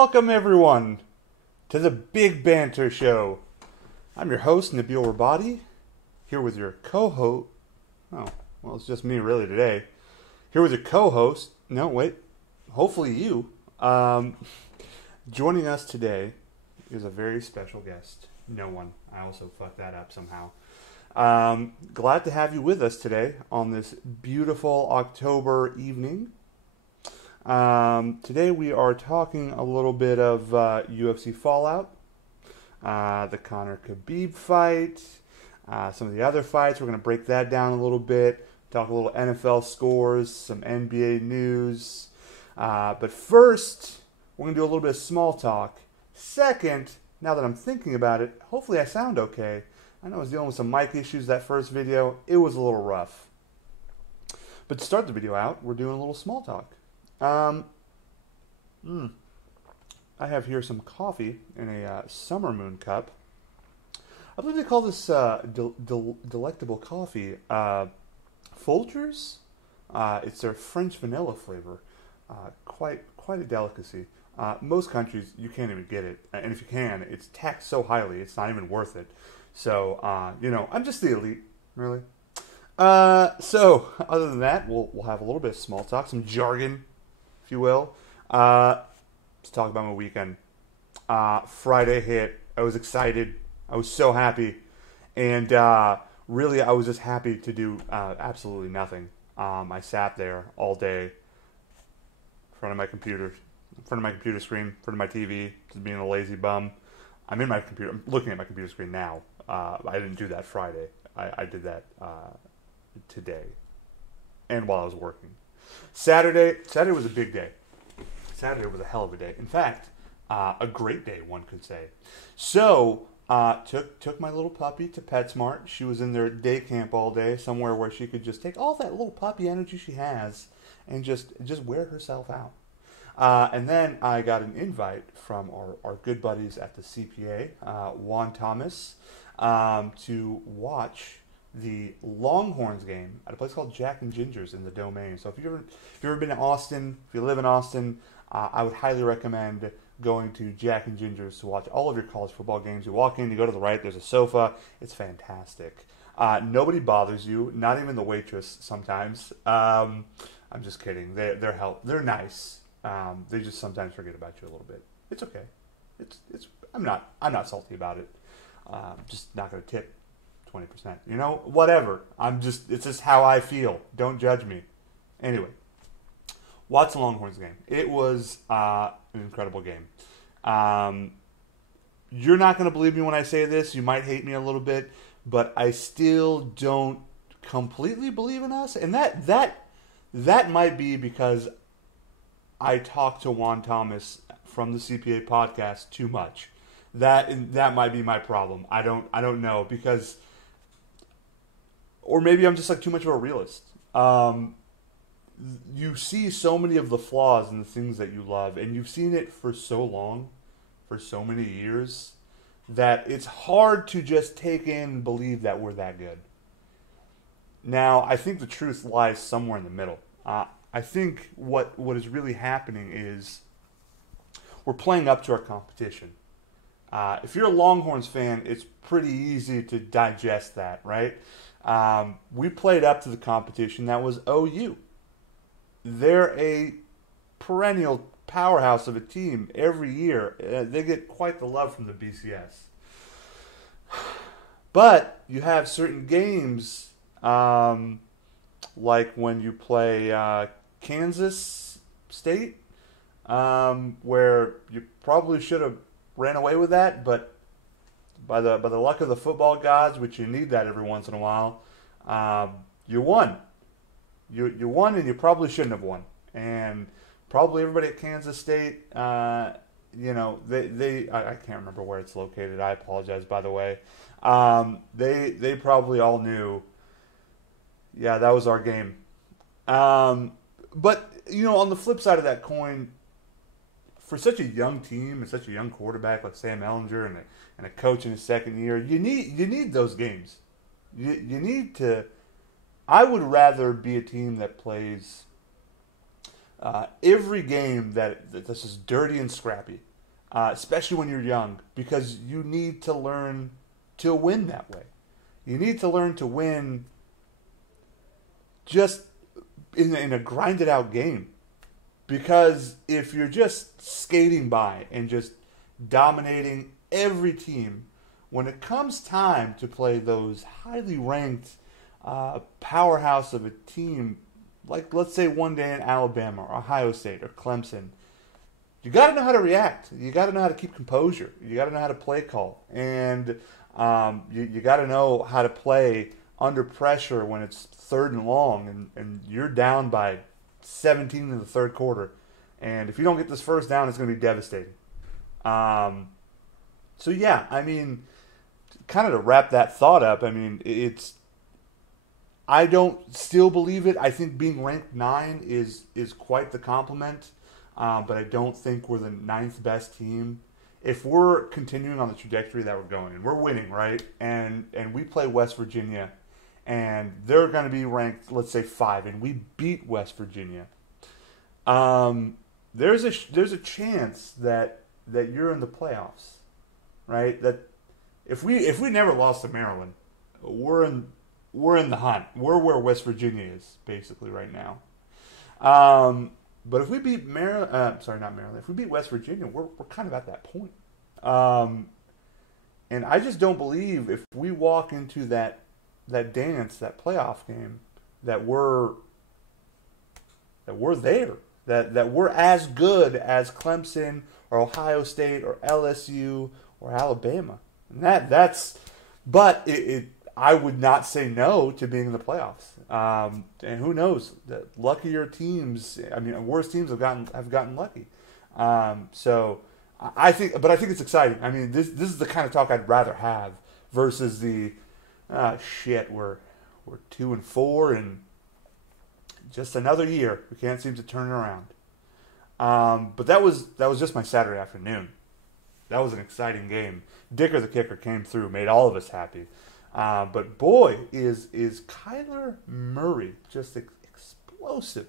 Welcome, everyone, to the Big Banter Show. I'm your host, Nabiel, here with your co-host. Oh, well, it's just me, really, today. Here with your co-host. No, wait. Hopefully you. Joining us today is a very special guest. No one. I also fucked that up somehow. Glad to have you with us today on this beautiful October evening. Today we are talking a little bit of UFC fallout, the Conor Khabib fight, some of the other fights. We're going to break that down a little bit, talk a little NFL scores, some NBA news. But first, we're going to do a little bit of small talk. Second, now that I'm thinking about it, hopefully I sound okay. I know I was dealing with some mic issues that first video. It was a little rough. But to start the video out, we're doing a little small talk. I have here some coffee in a Summer Moon cup. I believe they call this delectable coffee Folgers. It's their French vanilla flavor. Quite a delicacy. Most countries you can't even get it, and if you can, it's taxed so highly it's not even worth it. So I'm just the elite, really. So other than that, we'll have a little bit of small talk, some jargon, if you will. Let's talk about my weekend. Friday hit. I was excited. I was so happy. And really, I was just happy to do absolutely nothing. I sat there all day in front of my computer screen, in front of my TV, just being a lazy bum. I'm looking at my computer screen now. I didn't do that Friday. I did that today. And while I was working. Saturday was a big day. Saturday was a hell of a day. In fact, a great day, one could say. So, took my little puppy to PetSmart. She was in their day camp all day, somewhere where she could just take all that little puppy energy she has and just wear herself out. And then I got an invite from our good buddies at the CPA, Juan Thomas, to watch the Longhorns game at a place called Jack and Ginger's in the Domain. So if you've ever been to Austin, if you live in Austin, I would highly recommend going to Jack and Ginger's to watch all of your college football games. You walk in, you go to the right, there's a sofa. It's fantastic. Nobody bothers you, not even the waitress sometimes. I'm just kidding. They're nice. They just sometimes forget about you a little bit. It's okay. I'm not salty about it. Just not going to tip 20%. Whatever. It's just how I feel. Don't judge me. Anyway, watch the Longhorns game. It was an incredible game. You're not going to believe me when I say this. You might hate me a little bit, but I still don't completely believe in us. And that might be because I talk to Juan Thomas from the CPA podcast too much. That might be my problem. I don't know, because, or maybe I'm just like too much of a realist. You see so many of the flaws in the things that you love, and you've seen it for so long, for so many years, that it's hard to just take in and believe that we're that good. Now, I think the truth lies somewhere in the middle. I think what is really happening is we're playing up to our competition. If you're a Longhorns fan, it's pretty easy to digest that, right? We played up to the competition that was OU. They're a perennial powerhouse of a team every year. They get quite the love from the BCS. But you have certain games, like when you play Kansas State, where you probably should have ran away with that, but by the luck of the football gods, which you need that every once in a while, you won. You won, and you probably shouldn't have won. And probably everybody at Kansas State, I can't remember where it's located. I apologize, by the way. They probably all knew, yeah, that was our game. But on the flip side of that coin, for such a young team and such a young quarterback like Sam Ehlinger and a coach in his second year, you need those games. You need to. I would rather be a team that plays every game that's just dirty and scrappy. especially when you're young, because you need to learn to win that way. You need to learn to win just in a grinded out game. Because if you're just skating by and just dominating every team, when it comes time to play those highly ranked powerhouse of a team, like let's say one day in Alabama or Ohio State or Clemson, you got to know how to react. You got to know how to keep composure. You got to know how to play call. And you got to know how to play under pressure when it's third and long and you're down by 17 in the third quarter. And if you don't get this first down, it's going to be devastating. So, yeah, I mean, kind of to wrap that thought up, I mean, I don't still believe it. I think being ranked 9 is quite the compliment. But I don't think we're the 9th best team. If we're continuing on the trajectory that we're going, and we're winning, right? And we play West Virginia, and they're going to be ranked, let's say 5, and we beat West Virginia. There's a chance that you're in the playoffs, right? That if we never lost to Maryland, we're in the hunt. We're where West Virginia is basically right now. But if we beat If we beat West Virginia, we're kind of at that point. And I just don't believe if we walk into that dance, that playoff game, that we're there, that we're as good as Clemson or Ohio State or LSU or Alabama. And but I would not say no to being in the playoffs. And who knows? The luckier teams, I mean, worse teams have gotten lucky. So I think it's exciting. I mean, this is the kind of talk I'd rather have versus the we're 2-4 and just another year. We can't seem to turn it around. But that was just my Saturday afternoon. That was an exciting game. Dicker the kicker came through, made all of us happy. But boy, is Kyler Murray just explosive.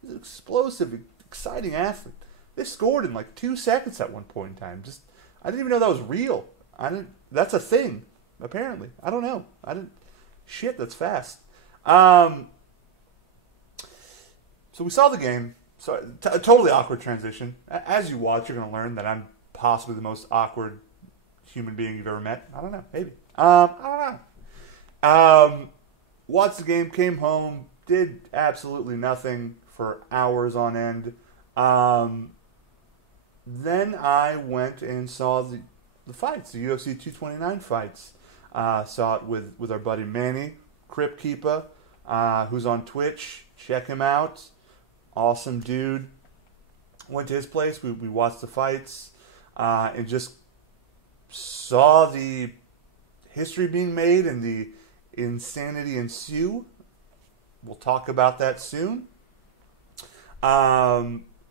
He's an explosive, exciting athlete. They scored in like 2 seconds at one point in time. I didn't even know that was real. That's a thing, apparently. I don't know. Shit, that's fast. So we saw the game. So a totally awkward transition. As you watch, you're going to learn that I'm possibly the most awkward human being you've ever met. I don't know. Maybe. I don't know. Watched the game, came home, did absolutely nothing for hours on end. Then I went and saw the fights, the UFC 229 fights. Saw it with our buddy Manny, Crip Keepa, who's on Twitch. Check him out. Awesome dude. Went to his place. We watched the fights and just saw the history being made and the insanity ensue. We'll talk about that soon.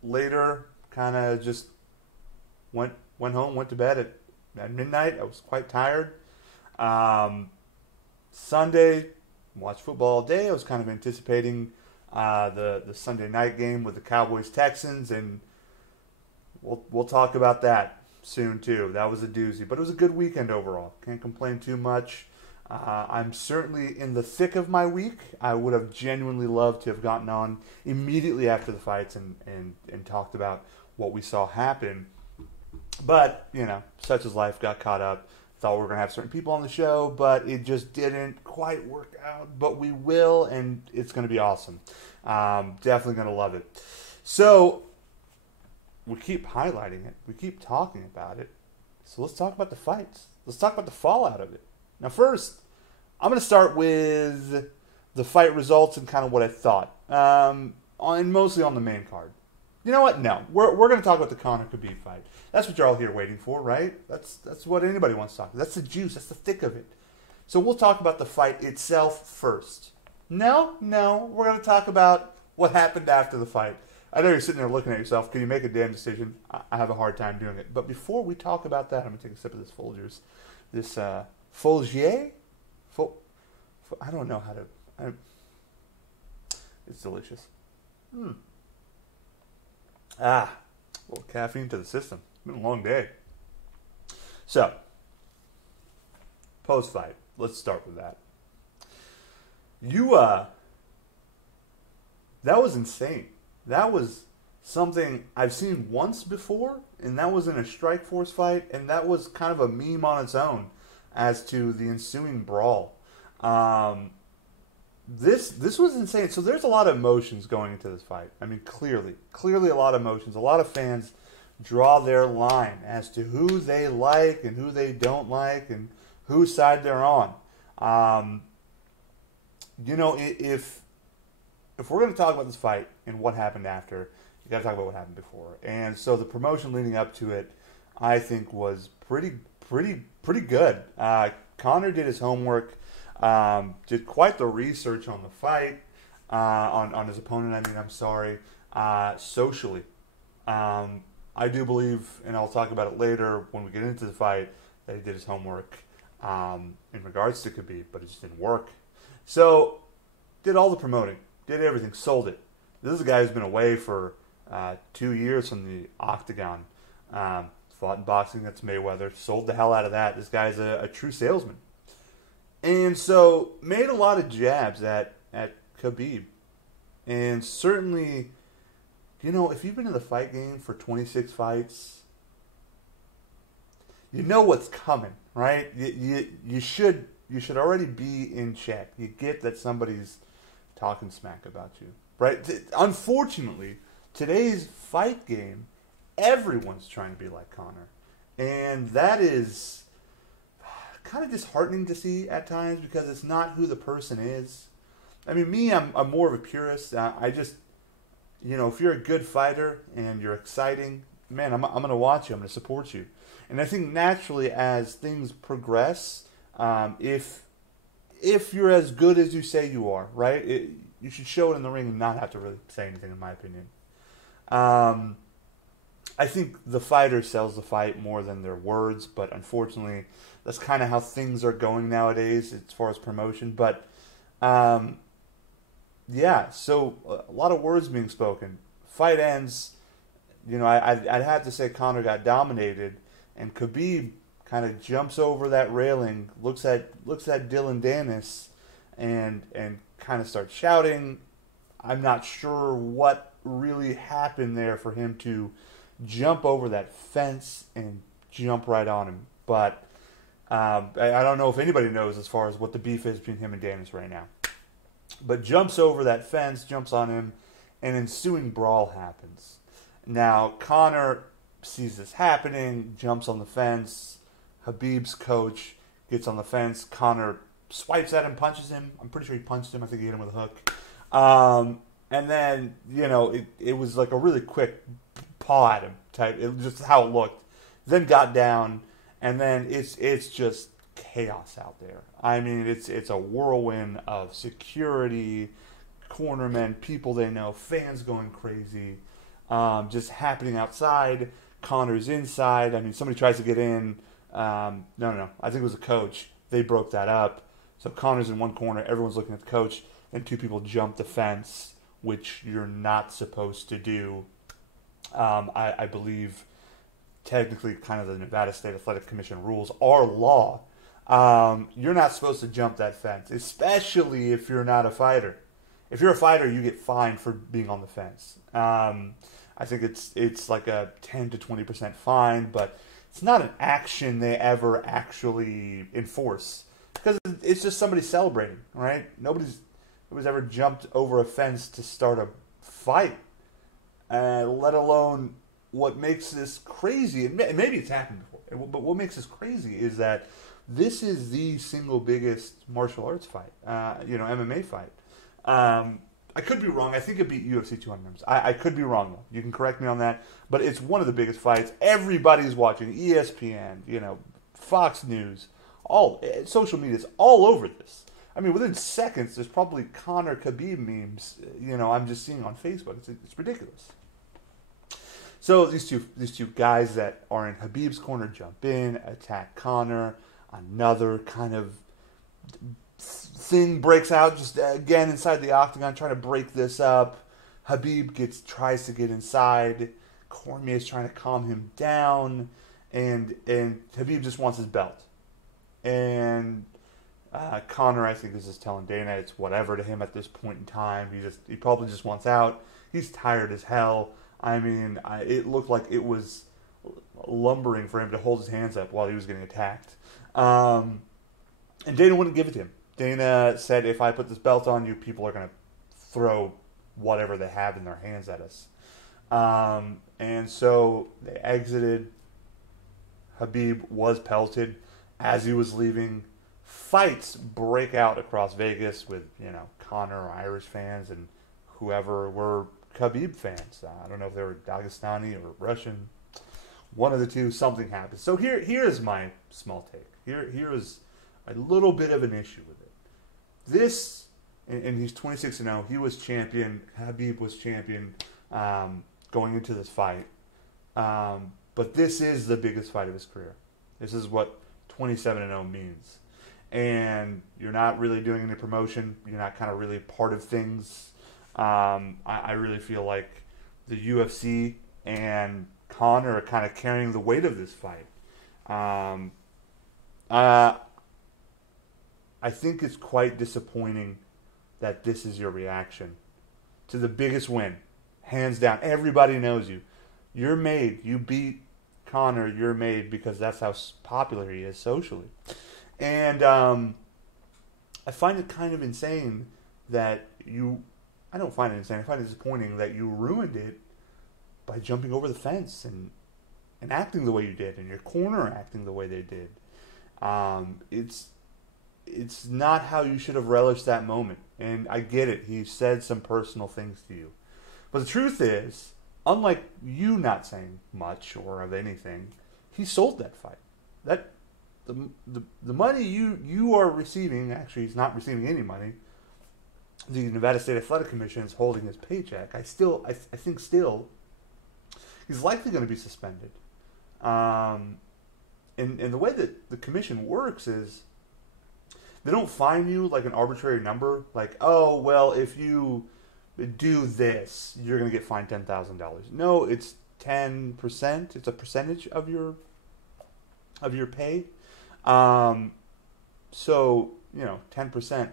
Later, kind of just went home, went to bed at midnight. I was quite tired. Sunday, watched football all day. I was kind of anticipating the Sunday night game with the Cowboys-Texans, and we'll talk about that soon too. That was a doozy, but it was a good weekend overall. Can't complain too much. I'm certainly in the thick of my week. I would have genuinely loved to have gotten on immediately after the fights and talked about what we saw happen. But, such as life, got caught up. Thought we were going to have certain people on the show, but it just didn't quite work out. But we will, and it's going to be awesome. Definitely going to love it. So, we keep highlighting it. We keep talking about it. So let's talk about the fights. Let's talk about the fallout of it. Now, first, I'm going to start with the fight results and kind of what I thought, and mostly on the main card. You know what? No, we're going to talk about the Conor Khabib fight. That's what you're all here waiting for, right? That's what anybody wants to talk about. That's the juice. That's the thick of it. So we'll talk about the fight itself first. No, we're going to talk about what happened after the fight. I know you're sitting there looking at yourself. Can you make a damn decision? I have a hard time doing it. But before we talk about that, I'm going to take a sip of this Folgers. This Folgier? I don't know how to... it's delicious. A little caffeine to the system. It's been a long day. So, post-fight. Let's start with that. That was insane. That was something I've seen once before, and that was in a Strikeforce fight, and that was kind of a meme on its own as to the ensuing brawl. This was insane. So there's a lot of emotions going into this fight. I mean, clearly a lot of emotions. A lot of fans draw their line as to who they like and who they don't like and whose side they're on. If we're going to talk about this fight and what happened after, you got to talk about what happened before. And so the promotion leading up to it, I think, was pretty good. Conor did his homework, did quite the research on the fight, on his opponent. Socially. I do believe, and I'll talk about it later when we get into the fight, that he did his homework in regards to Khabib, but it just didn't work. So, did all the promoting, did everything, sold it. This is a guy who's been away for 2 years from the octagon. Fought in boxing, that's Mayweather. Sold the hell out of that. This guy's a true salesman. And so, made a lot of jabs at Khabib. And certainly, if you've been in the fight game for 26 fights, you know what's coming, right? You should already be in check. You get that somebody's talking smack about you, right? Unfortunately, today's fight game, everyone's trying to be like Conor. And that is kind of disheartening to see at times because it's not who the person is. I mean, I'm more of a purist. I just, if you're a good fighter and you're exciting, man, I'm going to watch you. I'm going to support you. And I think naturally as things progress, if you're as good as you say you are, right, you should show it in the ring and not have to really say anything, in my opinion. I think the fighter sells the fight more than their words, but unfortunately, that's kind of how things are going nowadays as far as promotion. But, so a lot of words being spoken. Fight ends, I'd have to say Conor got dominated, and Khabib kind of jumps over that railing, looks at Dylan Dennis, and kind of starts shouting. I'm not sure what really happened there for him to jump over that fence and jump right on him. But I don't know if anybody knows as far as what the beef is between him and Dennis right now. But jumps over that fence, jumps on him, and ensuing brawl happens. Now, Conor sees this happening, jumps on the fence. Khabib's coach gets on the fence. Conor swipes at him, punches him. I'm pretty sure he punched him. I think he hit him with a hook. And then, it was like a really quick paw at him type. It was just how it looked. Then got down, and then it's just chaos out there. I mean, it's a whirlwind of security, cornermen, people they know, fans going crazy, just happening outside. Conor's inside. I mean, somebody tries to get in. No. I think it was a coach. They broke that up. So Conor's in one corner. Everyone's looking at the coach. And two people jump the fence, which you're not supposed to do. I believe technically kind of the Nevada State Athletic Commission rules are law. You're not supposed to jump that fence, especially if you're not a fighter. If you're a fighter, you get fined for being on the fence. I think it's like a 10 to 20% fine, but it's not an action they ever actually enforce because it's just somebody celebrating, right? Nobody's ever jumped over a fence to start a fight, let alone what makes this crazy, and maybe it's happened before, but what makes this crazy is that this is the single biggest martial arts fight, MMA fight. I could be wrong. I think it beat UFC 200 members. I could be wrong, though. You can correct me on that. But it's one of the biggest fights. Everybody's watching. ESPN, Fox News, all social media is all over this. I mean, within seconds, there's probably Conor Khabib memes. I'm just seeing on Facebook. It's ridiculous. So these two guys that are in Khabib's corner jump in, attack Conor. Another kind of thing breaks out just again inside the octagon, trying to break this up. Khabib tries to get inside. Cormier is trying to calm him down, and Khabib just wants his belt. And Conor, I think, is just telling Dana it's whatever to him at this point in time. He probably just wants out. He's tired as hell. I mean, it looked like it was lumbering for him to hold his hands up while he was getting attacked. And Dana wouldn't give it to him. Dana said, if I put this belt on you, people are going to throw whatever they have in their hands at us. And so they exited. Khabib was pelted as he was leaving. Fights break out across Vegas with, Conor Irish fans and whoever were Khabib fans. I don't know if they were Dagestani or Russian. One of the two, something happened. So here's my small take. Here is a little bit of an issue with it. This, and he's 26-0. He was champion. Khabib was champion going into this fight. But this is the biggest fight of his career. This is what 27-0 means. And you're not really doing any promotion. You're not kind of really part of things. I really feel like the UFC and Conor are kind of carrying the weight of this fight. I think it's quite disappointing that this is your reaction to the biggest win. Hands down. Everybody knows you. You're made. You beat Conor. You're made because that's how popular he is socially. And I find it kind of insane that I don't find it insane. I find it disappointing that you ruined it by jumping over the fence and acting the way you did, and your corner acting the way they did. It's not how you should have relished that moment. And I get it. He said some personal things to you. But the truth is, unlike you not saying much or of anything, he sold that fight. The money you are receiving, actually he's not receiving any money. The Nevada State Athletic Commission is holding his paycheck. I think he's likely going to be suspended. And the way that the commission works is they don't fine you like an arbitrary number, like, oh, well, if you do this, you're going to get fined $10,000. No, it's 10%. It's a percentage of your pay. So, 10%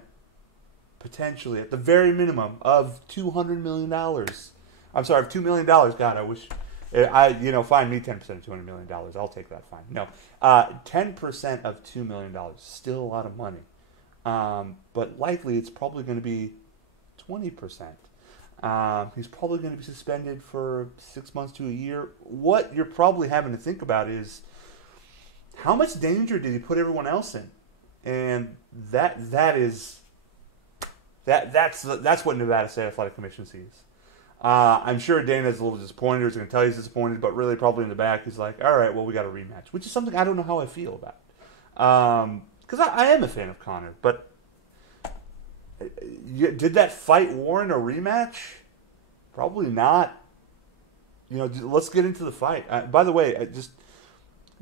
potentially at the very minimum of $200 million. I'm sorry, of $2 million. God, I wish, fine me 10% of $200 million. I'll take that fine. No, 10% of $2 million, still a lot of money. But likely it's probably going to be 20%. He's probably going to be suspended for 6 months to a year. What you're probably having to think about is, how much danger did he put everyone else in? And that's what Nevada State Athletic Commission sees. I'm sure Dana's a little disappointed, or he's going to tell you he's disappointed, but really probably in the back he's like, all right, well, we got a rematch, which is something I don't know how I feel about. Because I am a fan of Conor, but did that fight warrant a rematch? Probably not. Let's get into the fight. By the way,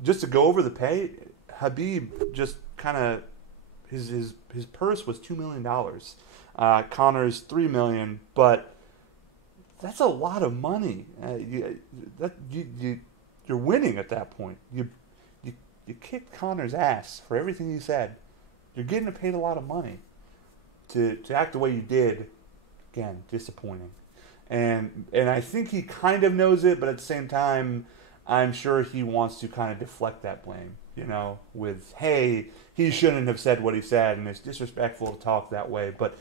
just to go over the pay, Khabib just kind of his purse was $2 million. Conor's $3 million, but that's a lot of money. You're winning at that point. You kicked Conor's ass for everything he said. You're getting paid a lot of money to act the way you did. Again, disappointing. And I think he kind of knows it, but at the same time, I'm sure he wants to kind of deflect that blame, with, hey, he shouldn't have said what he said, and it's disrespectful to talk that way, but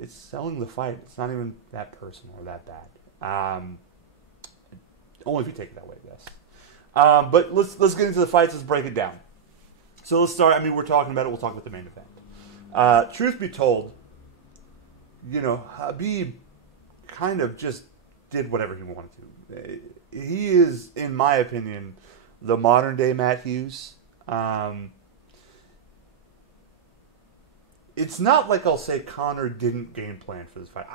it's selling the fight. It's not even that personal or that bad. Only if you take it that way, I guess. But let's get into the fights. Let's break it down. So let's start. We're talking about it. We'll talk about the main event. Truth be told, Khabib kind of just did whatever he wanted to. He is, in my opinion, the modern day Matt Hughes. It's not like I'll say Conor didn't game plan for this fight.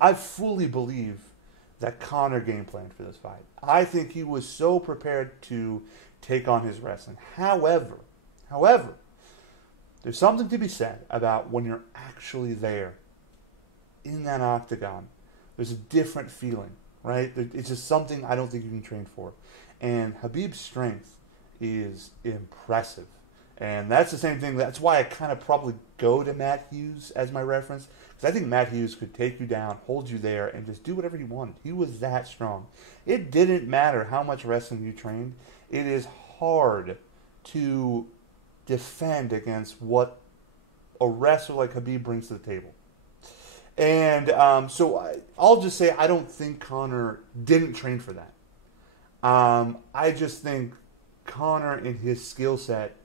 I fully believe that Conor game planned for this fight. I think he was so prepared to take on his wrestling. However, there's something to be said about when you're actually there in that octagon. There's a different feeling. right? It's just something I don't think you can train for. And Khabib's strength is impressive. And that's the same thing. That's why I kind of probably go to Matt Hughes as my reference. Because I think Matt Hughes could take you down, hold you there, and just do whatever he wanted. He was that strong. It didn't matter how much wrestling you trained. It is hard to defend against what a wrestler like Khabib brings to the table. And I'll just say I don't think Conor didn't train for that. I just think Conor and his skill set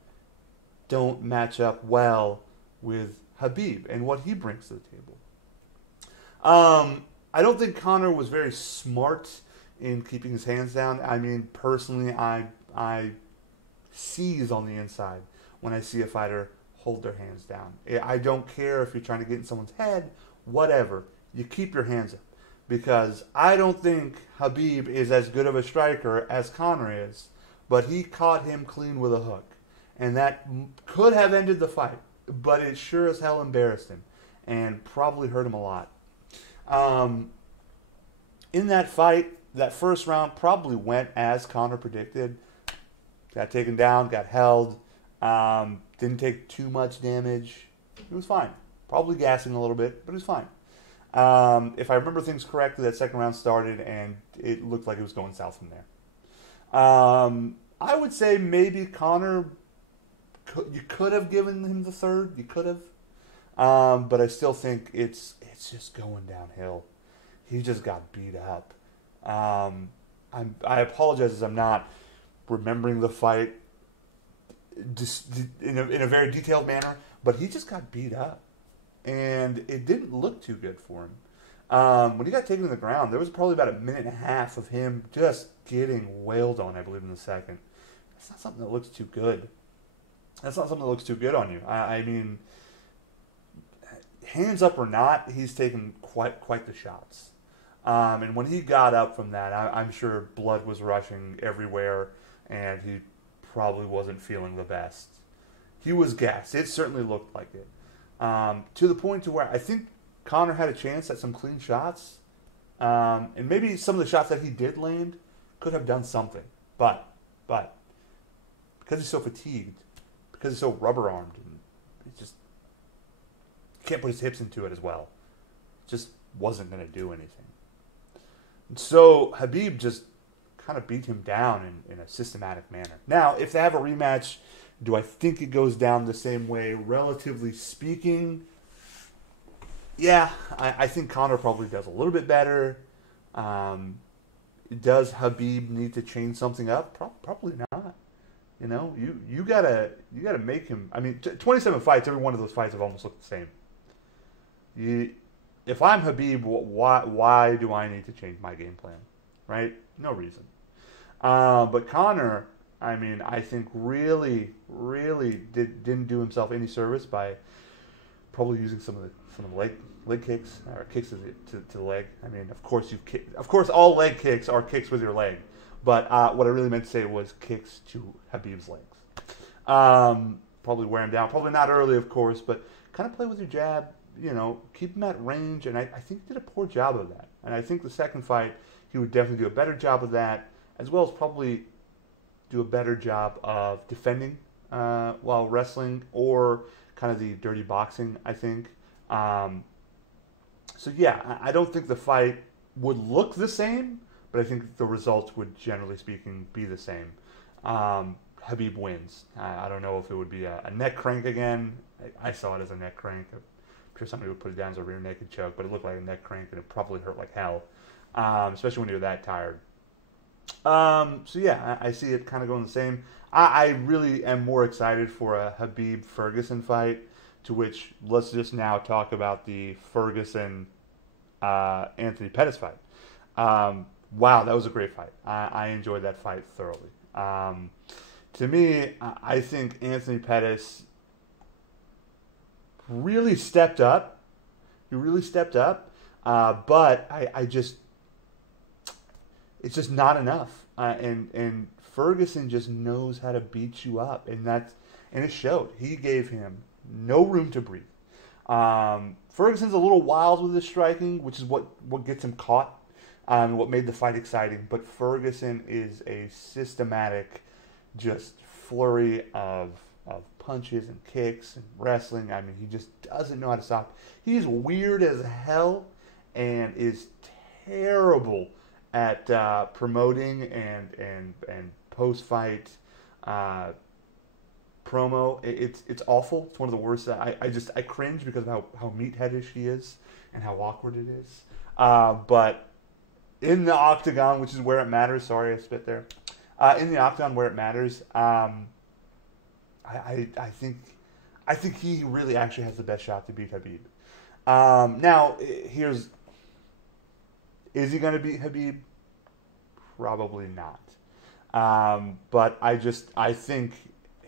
don't match up well with Khabib and what he brings to the table. I don't think Conor was very smart in keeping his hands down. I mean, personally, I seize on the inside when I see a fighter hold their hands down. I don't care if you're trying to get in someone's head, whatever. You keep your hands up. Because I don't think Khabib is as good of a striker as Conor is, but he caught him clean with a hook. And that could have ended the fight, but it sure as hell embarrassed him and probably hurt him a lot. In that fight, that first round probably went as Conor predicted. Got taken down, got held, didn't take too much damage. It was fine. Probably gassing a little bit, but it was fine. If I remember things correctly, that second round started and it looked like it was going south from there. I would say maybe Conor, you could have given him the third. You could have. But I still think it's just going downhill. He just got beat up. I apologize as I'm not remembering the fight just in a very detailed manner, but he just got beat up. And it didn't look too good for him. When he got taken to the ground, there was probably about a minute and a half of him just getting wailed on, I believe, in the second. That's not something that looks too good. That's not something that looks too good on you. I mean, hands up or not, he's taken quite the shots. And when he got up from that, I'm sure blood was rushing everywhere, and he probably wasn't feeling the best. He was gassed. It certainly looked like it. To the point to where I think Conor had a chance at some clean shots. And maybe some of the shots that he did land could have done something. But because he's so fatigued, because he's so rubber-armed, and he just can't put his hips into it as well, just wasn't going to do anything. And so Khabib just kind of beat him down in a systematic manner. Now, if they have a rematch, do I think it goes down the same way? Relatively speaking, yeah, I think Conor probably does a little bit better. Does Khabib need to change something up? Probably not. You know, you gotta make him. I mean, 27 fights. Every one of those fights have almost looked the same. If I'm Khabib, why do I need to change my game plan? Right? No reason. But Conor, I mean, I think really didn't do himself any service by probably using some of the leg kicks or kicks to the leg. I mean, of course, all leg kicks are kicks with your leg, but what I really meant to say was kicks to Khabib's legs. Probably wear him down. Probably not early, of course, but kind of play with your jab. You know, keep him at range, and I think he did a poor job of that. And I think the second fight, he would definitely do a better job of that, as well as probably do a better job of defending while wrestling, or kind of the dirty boxing, I think. So yeah, I don't think the fight would look the same, but I think the results would, generally speaking, be the same. Khabib wins. I don't know if it would be a neck crank again. I saw it as a neck crank. I'm sure somebody would put it down as a rear naked choke, but it looked like a neck crank, and it probably hurt like hell, especially when you're that tired. So yeah, I see it kind of going the same. I really am more excited for a Khabib-Ferguson fight, to which let's just now talk about the Ferguson-Anthony Pettis fight. Wow, that was a great fight. I enjoyed that fight thoroughly. To me, I think Anthony Pettis really stepped up. He really stepped up, but it's just not enough. And Ferguson just knows how to beat you up, and it showed. He gave him no room to breathe. Ferguson's a little wild with his striking, which is what gets him caught. what made the fight exciting. But Ferguson is a systematic, just flurry of punches and kicks and wrestling. I mean, he just doesn't know how to stop. He's weird as hell and is terrible at promoting and post fight promo. It's awful. It's one of the worst. I cringe because of how meatheadish he is and how awkward it is. But in the octagon, which is where it matters. Sorry, I spit there. In the octagon, where it matters, I think he really actually has the best shot to beat Khabib. Now, is he going to beat Khabib? Probably not. But I think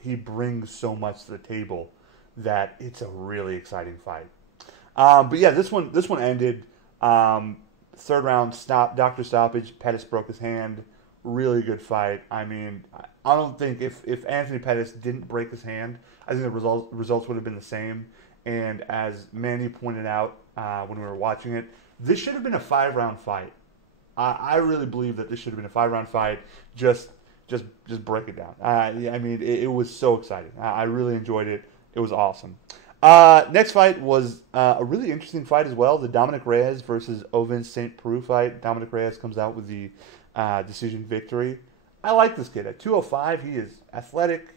he brings so much to the table that it's a really exciting fight. But yeah, this one ended. Third round doctor stoppage. Pettis broke his hand. Really good fight. I mean, I don't think if Anthony Pettis didn't break his hand, I think the results would have been the same. And as Manny pointed out when we were watching it, this should have been a 5-round fight. I really believe that this should have been a 5-round fight. Just break it down. I mean, it was so exciting. I really enjoyed it. It was awesome. Next fight was a really interesting fight as well. The Dominic Reyes versus Ovin St. Preux fight. Dominic Reyes comes out with the decision victory. I like this kid. At 205, he is athletic,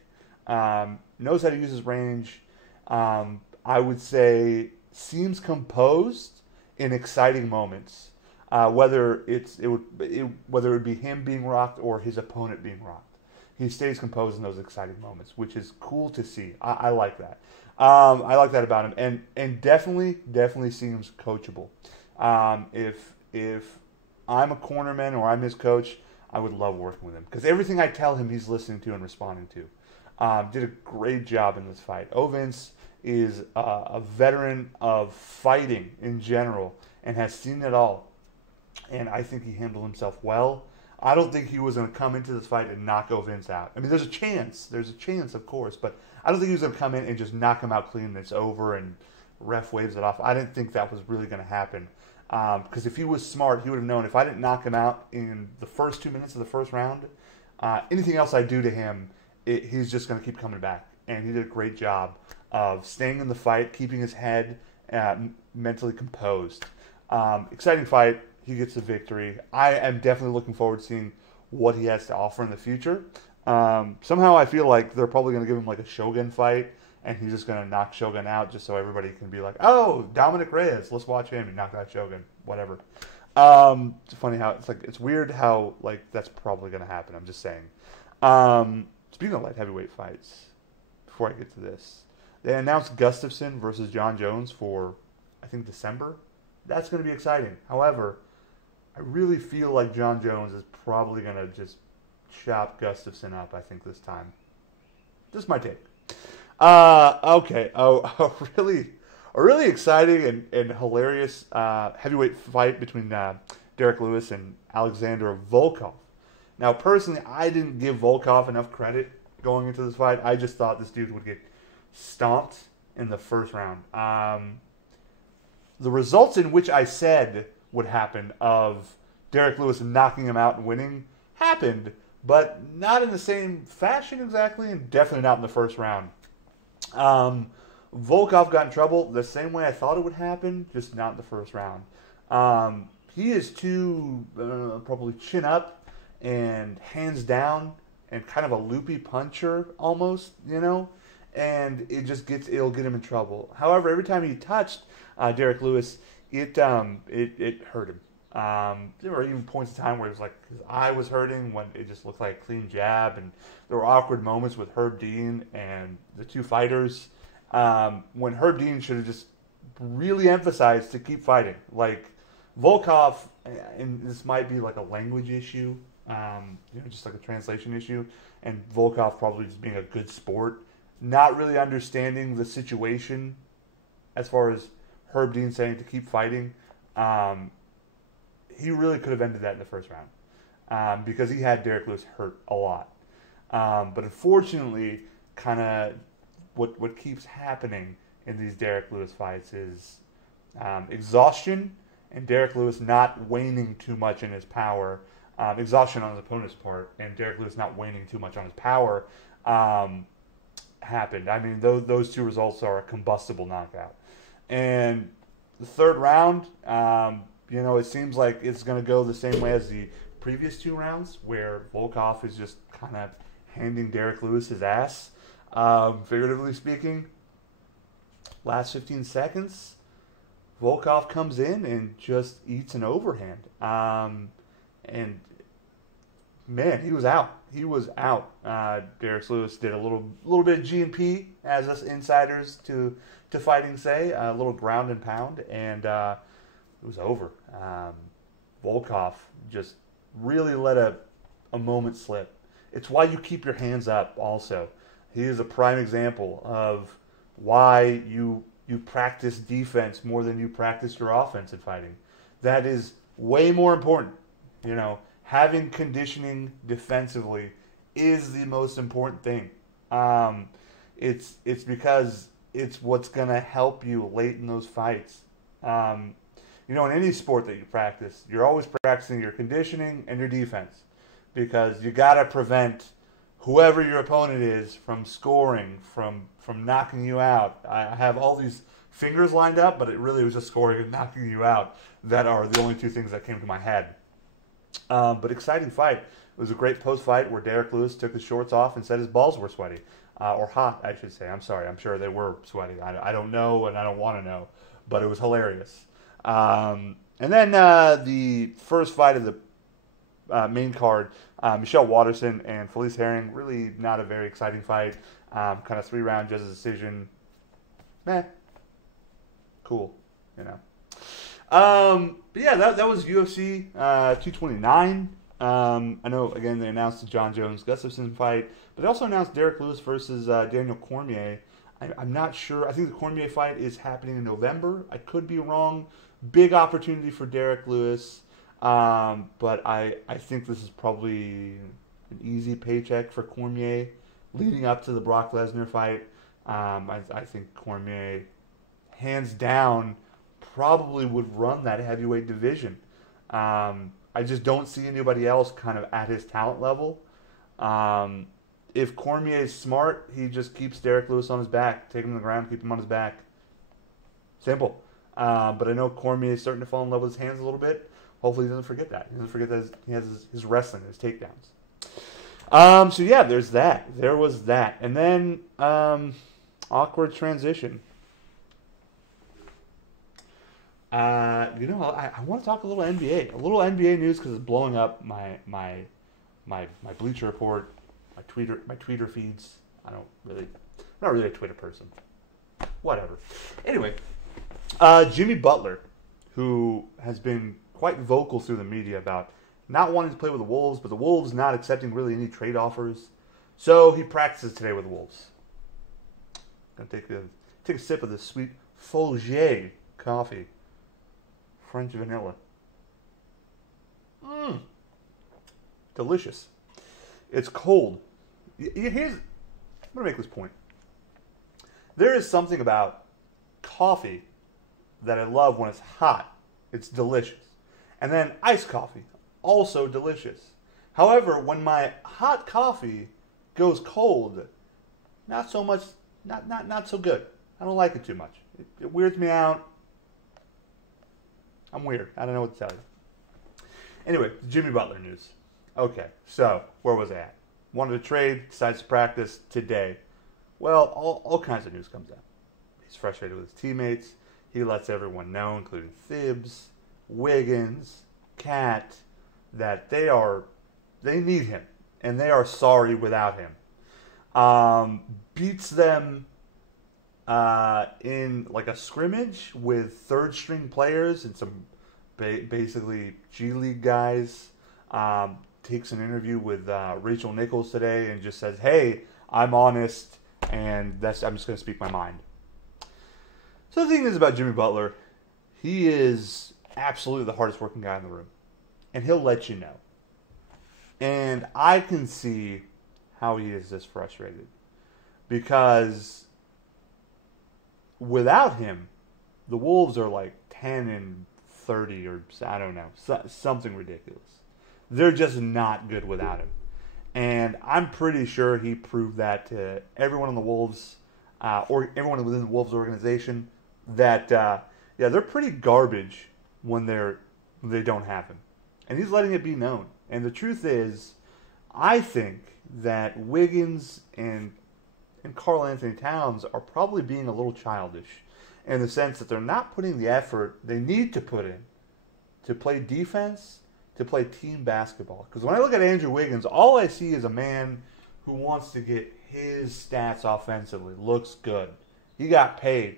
knows how to use his range. I would say seems composed in exciting moments. Whether it would be him being rocked or his opponent being rocked, he stays composed in those exciting moments, which is cool to see. I like that. I like that about him, and definitely seems coachable. If I'm a cornerman or I'm his coach, I would love working with him because everything I tell him, he's listening to and responding to. Did a great job in this fight. Ovins is a veteran of fighting in general and has seen it all. And I think he handled himself well. I don't think he was going to come into this fight and knock Ovins out. I mean, there's a chance, of course, but I don't think he was going to come in and just knock him out clean and it's over and ref waves it off. I didn't think that was really going to happen. Because if he was smart, he would have known if I didn't knock him out in the first 2 minutes of the first round, anything else I do to him, he's just going to keep coming back. And he did a great job of staying in the fight, keeping his head mentally composed. Exciting fight. He gets the victory. I am definitely looking forward to seeing what he has to offer in the future. Somehow I feel like they're probably going to give him like a Shogun fight, and he's just going to knock Shogun out just so everybody can be like, oh, Dominic Reyes, let's watch him and knock out Shogun, whatever. It's funny how it's weird how like that's probably going to happen. I'm just saying. Speaking of light heavyweight fights, before I get to this, they announced Gustafsson versus John Jones for, I think, December. That's going to be exciting. However, I really feel like John Jones is probably going to just chop Gustafsson up, I think, this time. Just my take. Okay. A really exciting and hilarious heavyweight fight between Derek Lewis and Alexander Volkov. Now, personally, I didn't give Volkov enough credit going into this fight. I just thought this dude would get stomped in the first round. The results in which I said would happen of Derek Lewis knocking him out and winning happened, but not in the same fashion exactly, and definitely not in the first round. Volkov got in trouble the same way I thought it would happen, just not in the first round. He is too probably chin up and hands down and kind of a loopy puncher almost, and it'll get him in trouble. However, every time he touched Derek Lewis, it hurt him. There were even points in time where it was like his eye was hurting when it just looked like a clean jab, and there were awkward moments with Herb Dean and the two fighters when Herb Dean should have just really emphasized to keep fighting. Like Volkov, and this might be like a language issue, just like a translation issue, and Volkov probably just being a good sport, not really understanding the situation as far as Herb Dean saying to keep fighting. He really could have ended that in the first round because he had Derek Lewis hurt a lot. But unfortunately, kind of what keeps happening in these Derek Lewis fights is exhaustion and Derek Lewis not waning too much in his power, exhaustion on his opponent's part, and Derek Lewis not waning too much on his power, happened. I mean, those two results are a combustible knockout. And the third round, it seems like it's going to go the same way as the previous two rounds, where Volkov is just kind of handing Derek Lewis his ass, figuratively speaking. Last 15 seconds, Volkov comes in and just eats an overhand. And man, he was out. He was out. Derek Lewis did a little bit of G&P, as us insiders to fighting say, a little ground and pound, and it was over. Volkov just really let a moment slip. It's why you keep your hands up also. He is a prime example of why you practice defense more than you practice your offense in fighting. That is way more important. Having conditioning defensively is the most important thing. It's because it's what's going to help you late in those fights. In any sport that you practice, you're always practicing your conditioning and your defense, because you got to prevent whoever your opponent is from scoring, from knocking you out. I have all these fingers lined up, but it really was just scoring and knocking you out that are the only two things that came to my head. But exciting fight. It was a great post-fight where Derek Lewis took his shorts off and said his balls were sweaty. Or hot, I should say. I'm sorry. I'm sure they were sweaty. I don't know, and I don't want to know. But it was hilarious. And then the first fight of the main card, Michelle Waterson and Felice Herring. Really not a very exciting fight. Kind of 3-round judge's decision. Meh. Cool. But yeah, that was UFC 229. I know, again, they announced the John Jones-Gustafsson fight, but they also announced Derek Lewis versus Daniel Cormier. I'm not sure. I think the Cormier fight is happening in November. I could be wrong. Big opportunity for Derek Lewis, but I think this is probably an easy paycheck for Cormier leading up to the Brock Lesnar fight. I think Cormier, hands down, probably would run that heavyweight division. I just don't see anybody else kind of at his talent level. If Cormier is smart, he just keeps Derek Lewis on his back, take him to the ground, keep him on his back. Simple. But I know Cormier is starting to fall in love with his hands a little bit. Hopefully he doesn't forget that. He doesn't forget that he has his wrestling, his takedowns. So yeah, there's that. There was that. And then awkward transition. I want to talk a little NBA. A little NBA news because it's blowing up my Bleacher Report, my Twitter feeds. I'm not really a Twitter person. Whatever. Anyway, Jimmy Butler, who has been quite vocal through the media about not wanting to play with the Wolves, but the Wolves not accepting really any trade offers. So he practices today with the Wolves. Gonna take a sip of this sweet Folgier coffee. French vanilla. Delicious. It's cold. I'm going to make this point. There is something about coffee that I love when it's hot. It's delicious. And then iced coffee, also delicious. However, when my hot coffee goes cold, not so much, not so good. I don't like it too much. It weirds me out. I'm weird. I don't know what to tell you. Anyway, Jimmy Butler news. Okay, so where was I at? Wanted to trade, decides to practice today. Well, all kinds of news comes out. He's frustrated with his teammates. He lets everyone know, including Thibs, Wiggins, Cat, that they need him, and they are sorry without him. Beats them in like a scrimmage with third-string players and some basically G League guys. Takes an interview with Rachel Nichols today and just says, "Hey, I'm honest, and I'm just going to speak my mind." So the thing is about Jimmy Butler, he is absolutely the hardest working guy in the room, and he'll let you know. And I can see how he is this frustrated, because without him, the Wolves are like 10-4 30 or I don't know, something ridiculous. They're just not good without him. And I'm pretty sure he proved that to everyone in the Wolves, or everyone within the Wolves organization, that yeah, they're pretty garbage when they don't have him. And he's letting it be known. And the truth is, I think that Wiggins and Karl Anthony Towns are probably being a little childish in the sense that they're not putting the effort they need to put in to play defense, to play team basketball. Because when I look at Andrew Wiggins, all I see is a man who wants to get his stats offensively. Looks good. He got paid.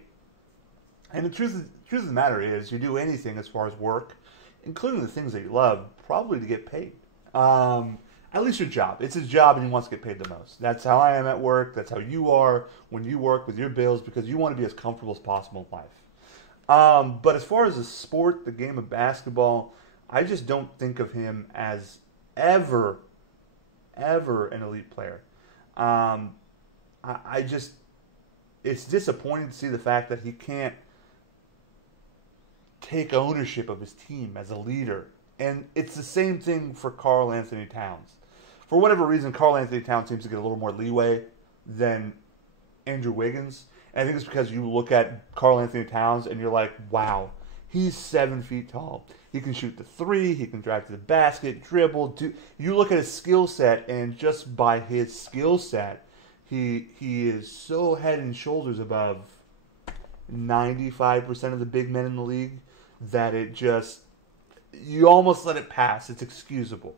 And the truth of the matter is, you do anything as far as work, including the things that you love, probably to get paid. At least your job. It's his job and he wants to get paid the most. That's how I am at work. That's how you are when you work with your bills, because you want to be as comfortable as possible in life. But as far as the sport, the game of basketball, I just don't think of him as ever an elite player. It's disappointing to see the fact that he can't take ownership of his team as a leader. And it's the same thing for Karl Anthony Towns. For whatever reason, Karl Anthony Towns seems to get a little more leeway than Andrew Wiggins. And I think it's because you look at Karl Anthony Towns and you're like, wow, he's 7 feet tall. He can shoot the three. He can drive to the basket, dribble. You look at his skill set, and just by his skill set, he is so head and shoulders above 95% of the big men in the league that you almost let it pass. It's excusable.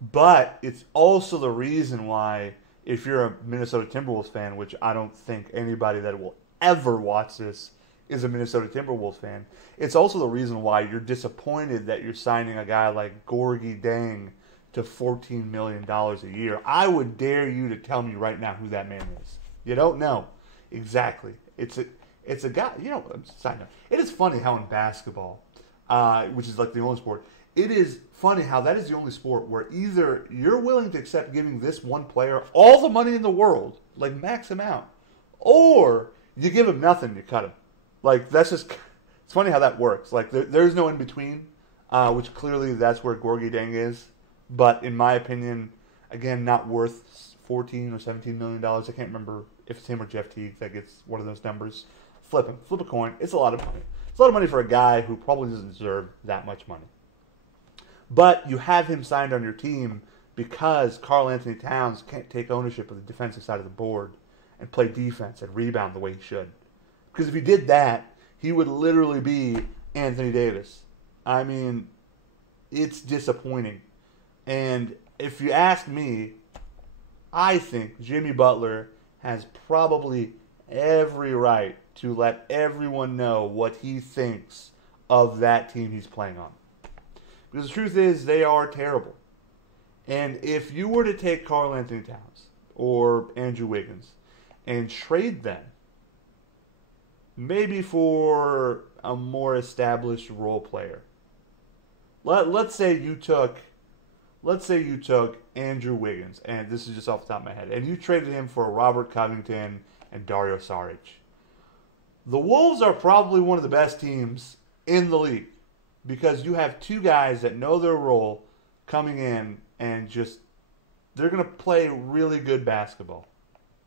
But it's also the reason why, if you're a Minnesota Timberwolves fan, which I don't think anybody that will ever watch this is a Minnesota Timberwolves fan, it's also the reason why you're disappointed that you're signing a guy like Gorgie Dang to $14 million a year. I would dare you to tell me right now who that man is. You don't know. Exactly. It's a guy, side note. It is funny how in basketball, which is like the only sport, it is funny how that is the only sport where either you're willing to accept giving this one player all the money in the world, like max amount, or you give him nothing, you cut him. Like, that's just, it's funny how that works. Like, there's no in between, which clearly that's where Gorgie Dang is. But in my opinion, again, not worth $14 or $17 million. I can't remember if it's him or Jeff Teague that gets one of those numbers. Flip a coin. It's a lot of money. It's a lot of money for a guy who probably doesn't deserve that much money. But you have him signed on your team because Karl Anthony Towns can't take ownership of the defensive side of the board and play defense and rebound the way he should. Because if he did that, he would literally be Anthony Davis. I mean, it's disappointing. And if you ask me, I think Jimmy Butler has probably every right to let everyone know what he thinks of that team he's playing on. Because the truth is, they are terrible. And if you were to take Karl Anthony Towns or Andrew Wiggins and trade them, maybe for a more established role player. Let's say you took Andrew Wiggins, and this is just off the top of my head, and you traded him for Robert Covington and Dario Saric. The Wolves are probably one of the best teams in the league because you have two guys that know their role coming in and they're going to play really good basketball.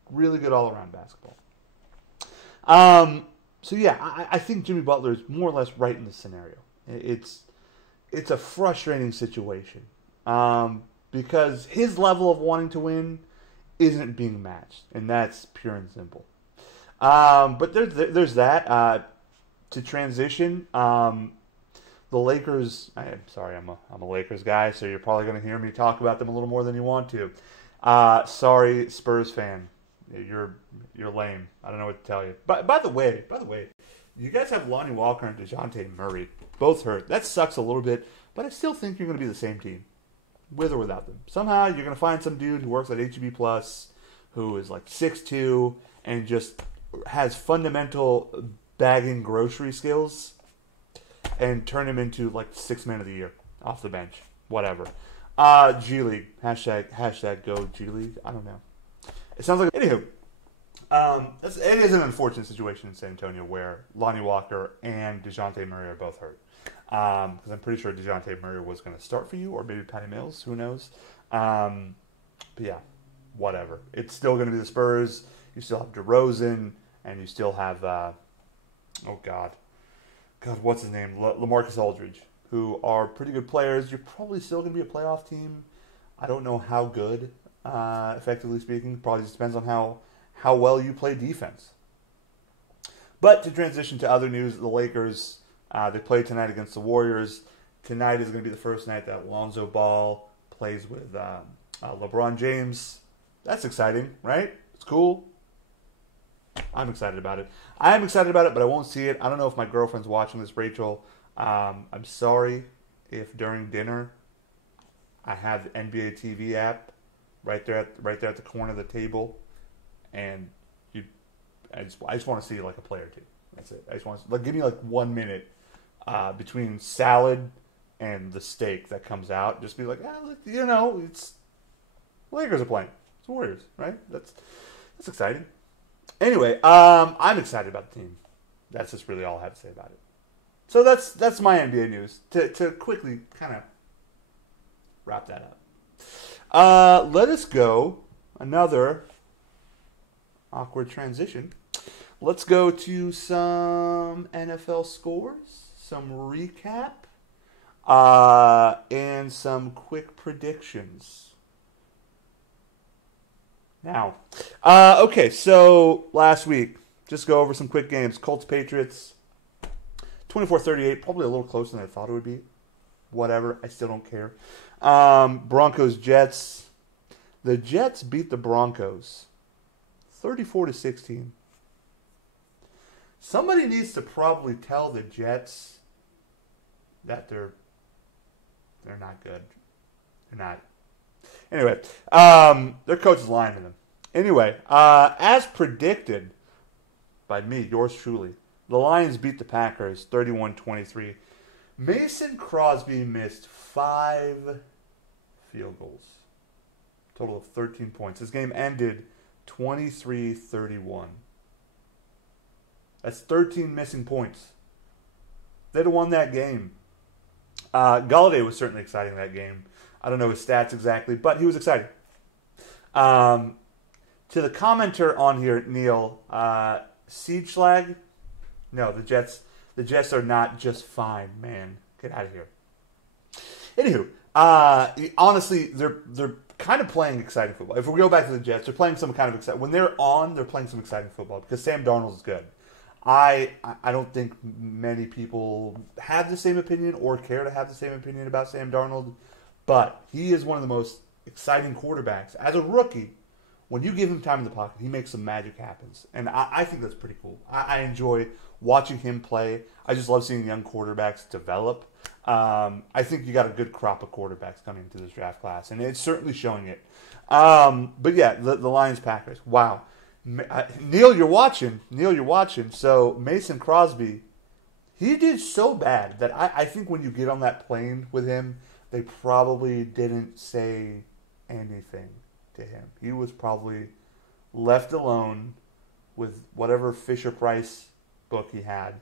Really good all-around basketball. So yeah, I think Jimmy Butler is more or less right in this scenario. It's a frustrating situation because his level of wanting to win isn't being matched, and that's pure and simple. But there's that. To transition, the Lakers. I'm sorry, I'm a Lakers guy, so you're probably going to hear me talk about them a little more than you want to. Sorry, Spurs fan. You're lame. I don't know what to tell you. But by the way, you guys have Lonnie Walker and DeJounte Murray both hurt. That sucks a little bit, but I still think you're going to be the same team, with or without them. Somehow you're going to find some dude who works at HEB Plus, who is like 6'2", and just has fundamental bagging grocery skills, and turn him into like 6th man of the year off the bench. Whatever. G League. Hashtag go G League. I don't know. It sounds like... Anywho, it is an unfortunate situation in San Antonio where Lonnie Walker and DeJounte Murray are both hurt. because I'm pretty sure DeJounte Murray was going to start for you, or maybe Patty Mills. Who knows? But yeah, whatever. It's still going to be the Spurs. You still have DeRozan, and you still have God, what's his name? LaMarcus Aldridge, who are pretty good players. You're probably still going to be a playoff team. I don't know how good, effectively speaking. Probably just depends on how well you play defense. But to transition to other news, the Lakers, they play tonight against the Warriors. Tonight is going to be the first night that Lonzo Ball plays with LeBron James. That's exciting, right? It's cool. I'm excited about it. I am excited about it, but I won't see it. I don't know if my girlfriend's watching this, Rachel. I'm sorry if during dinner I have the NBA TV app right there at the corner of the table, and I just want to see like a play or two. That's it. I just want to give me like 1 minute between salad and the steak that comes out. Just be like, it's Lakers are playing. It's Warriors, right? That's exciting. Anyway, I'm excited about the team. That's just really all I have to say about it. So that's my NBA news. To quickly kind of wrap that up. Let us go another awkward transition. Let's go to some NFL scores, some recap, and some quick predictions. Now, okay, so last week, just go over some quick games. Colts-Patriots, 24-38, probably a little closer than I thought it would be. Whatever, I still don't care. Broncos-Jets. The Jets beat the Broncos 34-16. Somebody needs to probably tell the Jets that they're not good. They're not. Anyway, their coach is lying to them. Anyway, as predicted by me, yours truly, the Lions beat the Packers 31-23. Mason Crosby missed 5 field goals. Total of 13 points. This game ended 23-31. That's 13 missing points. They'd have won that game. Galladay was certainly exciting in that game. I don't know his stats exactly, but he was exciting. To the commenter on here, Neil, Siege Schlag? No, the Jets are not just fine, man. Get out of here. Anywho, honestly, they're kind of playing exciting football. If we go back to the Jets, they're playing some kind of exciting. When they're on, they're playing some exciting football because Sam Darnold is good. I don't think many people have the same opinion or care to have the same opinion about Sam Darnold, but he is one of the most exciting quarterbacks. As a rookie, when you give him time in the pocket, he makes some magic happens. And I think that's pretty cool. I enjoy watching him play. I just love seeing young quarterbacks develop. I think you got a good crop of quarterbacks coming into this draft class, and it's certainly showing it. But yeah, the Lions-Packers. Wow. Neil, you're watching. So Mason Crosby, he did so bad that I think when you get on that plane with him, they probably didn't say anything to him. He was probably left alone with whatever Fisher-Price book he had.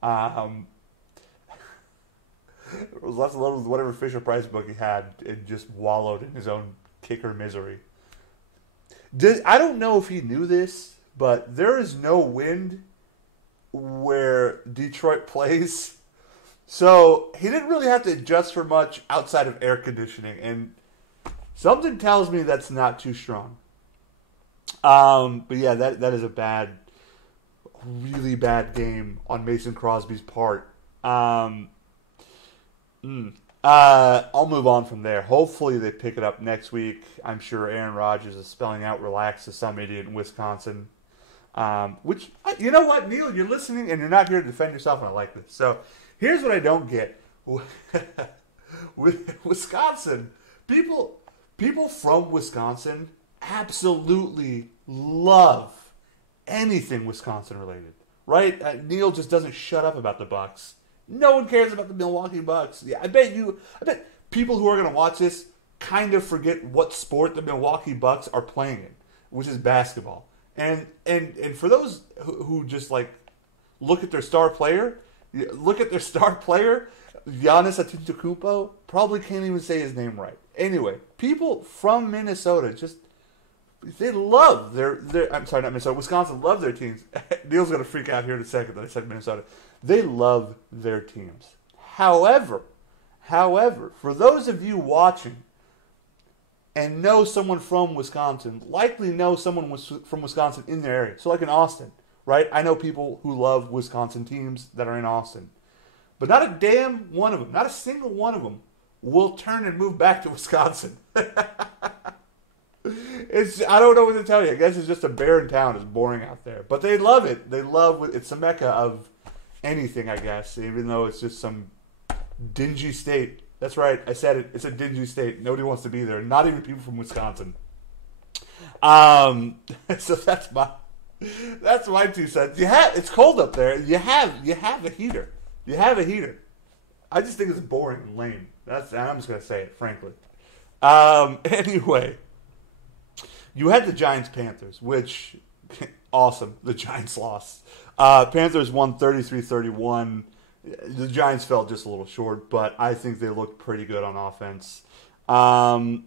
Was left alone with whatever Fisher-Price book he had and just wallowed in his own kicker misery. I don't know if he knew this, but there is no wind where Detroit plays. So he didn't really have to adjust for much outside of air conditioning. And something tells me that's not too strong. But yeah, that is a really bad game on Mason Crosby's part. I'll move on from there. Hopefully they pick it up next week. I'm sure Aaron Rodgers is spelling out relax to some idiot in Wisconsin. Which, you know what, Neil, you're listening and you're not here to defend yourself, and I like this. So here's what I don't get. With Wisconsin, people from Wisconsin absolutely love anything Wisconsin related, right? Neil just doesn't shut up about the Bucks. No one cares about the Milwaukee Bucks. Yeah, I bet people who are going to watch this kind of forget what sport the Milwaukee Bucks are playing in, which is basketball. And for those who just like look at their star player, Look at their star player, Giannis Antetokounmpo. Probably can't even say his name right. Anyway, people from Minnesota they love their. I'm sorry, not Minnesota. Wisconsin love their teams. Neil's gonna freak out here in a second that I said Minnesota. They love their teams. However, for those of you watching and know someone from Wisconsin, likely know someone from Wisconsin in their area. So like in Austin, right? I know people who love Wisconsin teams that are in Austin. But not a damn one of them, not a single one of them will turn and move back to Wisconsin. I don't know what to tell you. I guess it's just a barren town. It's boring out there. But they love it. It's the mecca of anything, I guess, even though it's just some dingy state. That's right. I said it. It's a dingy state. Nobody wants to be there. Not even people from Wisconsin. So that's my 2 cents. It's cold up there. You have a heater. You have a heater. I just think it's boring and lame. I'm just gonna say it, frankly. Anyway, you had the Giants-Panthers, which awesome. The Giants lost. Panthers won 33-31. The Giants fell just a little short, but I think they looked pretty good on offense. Something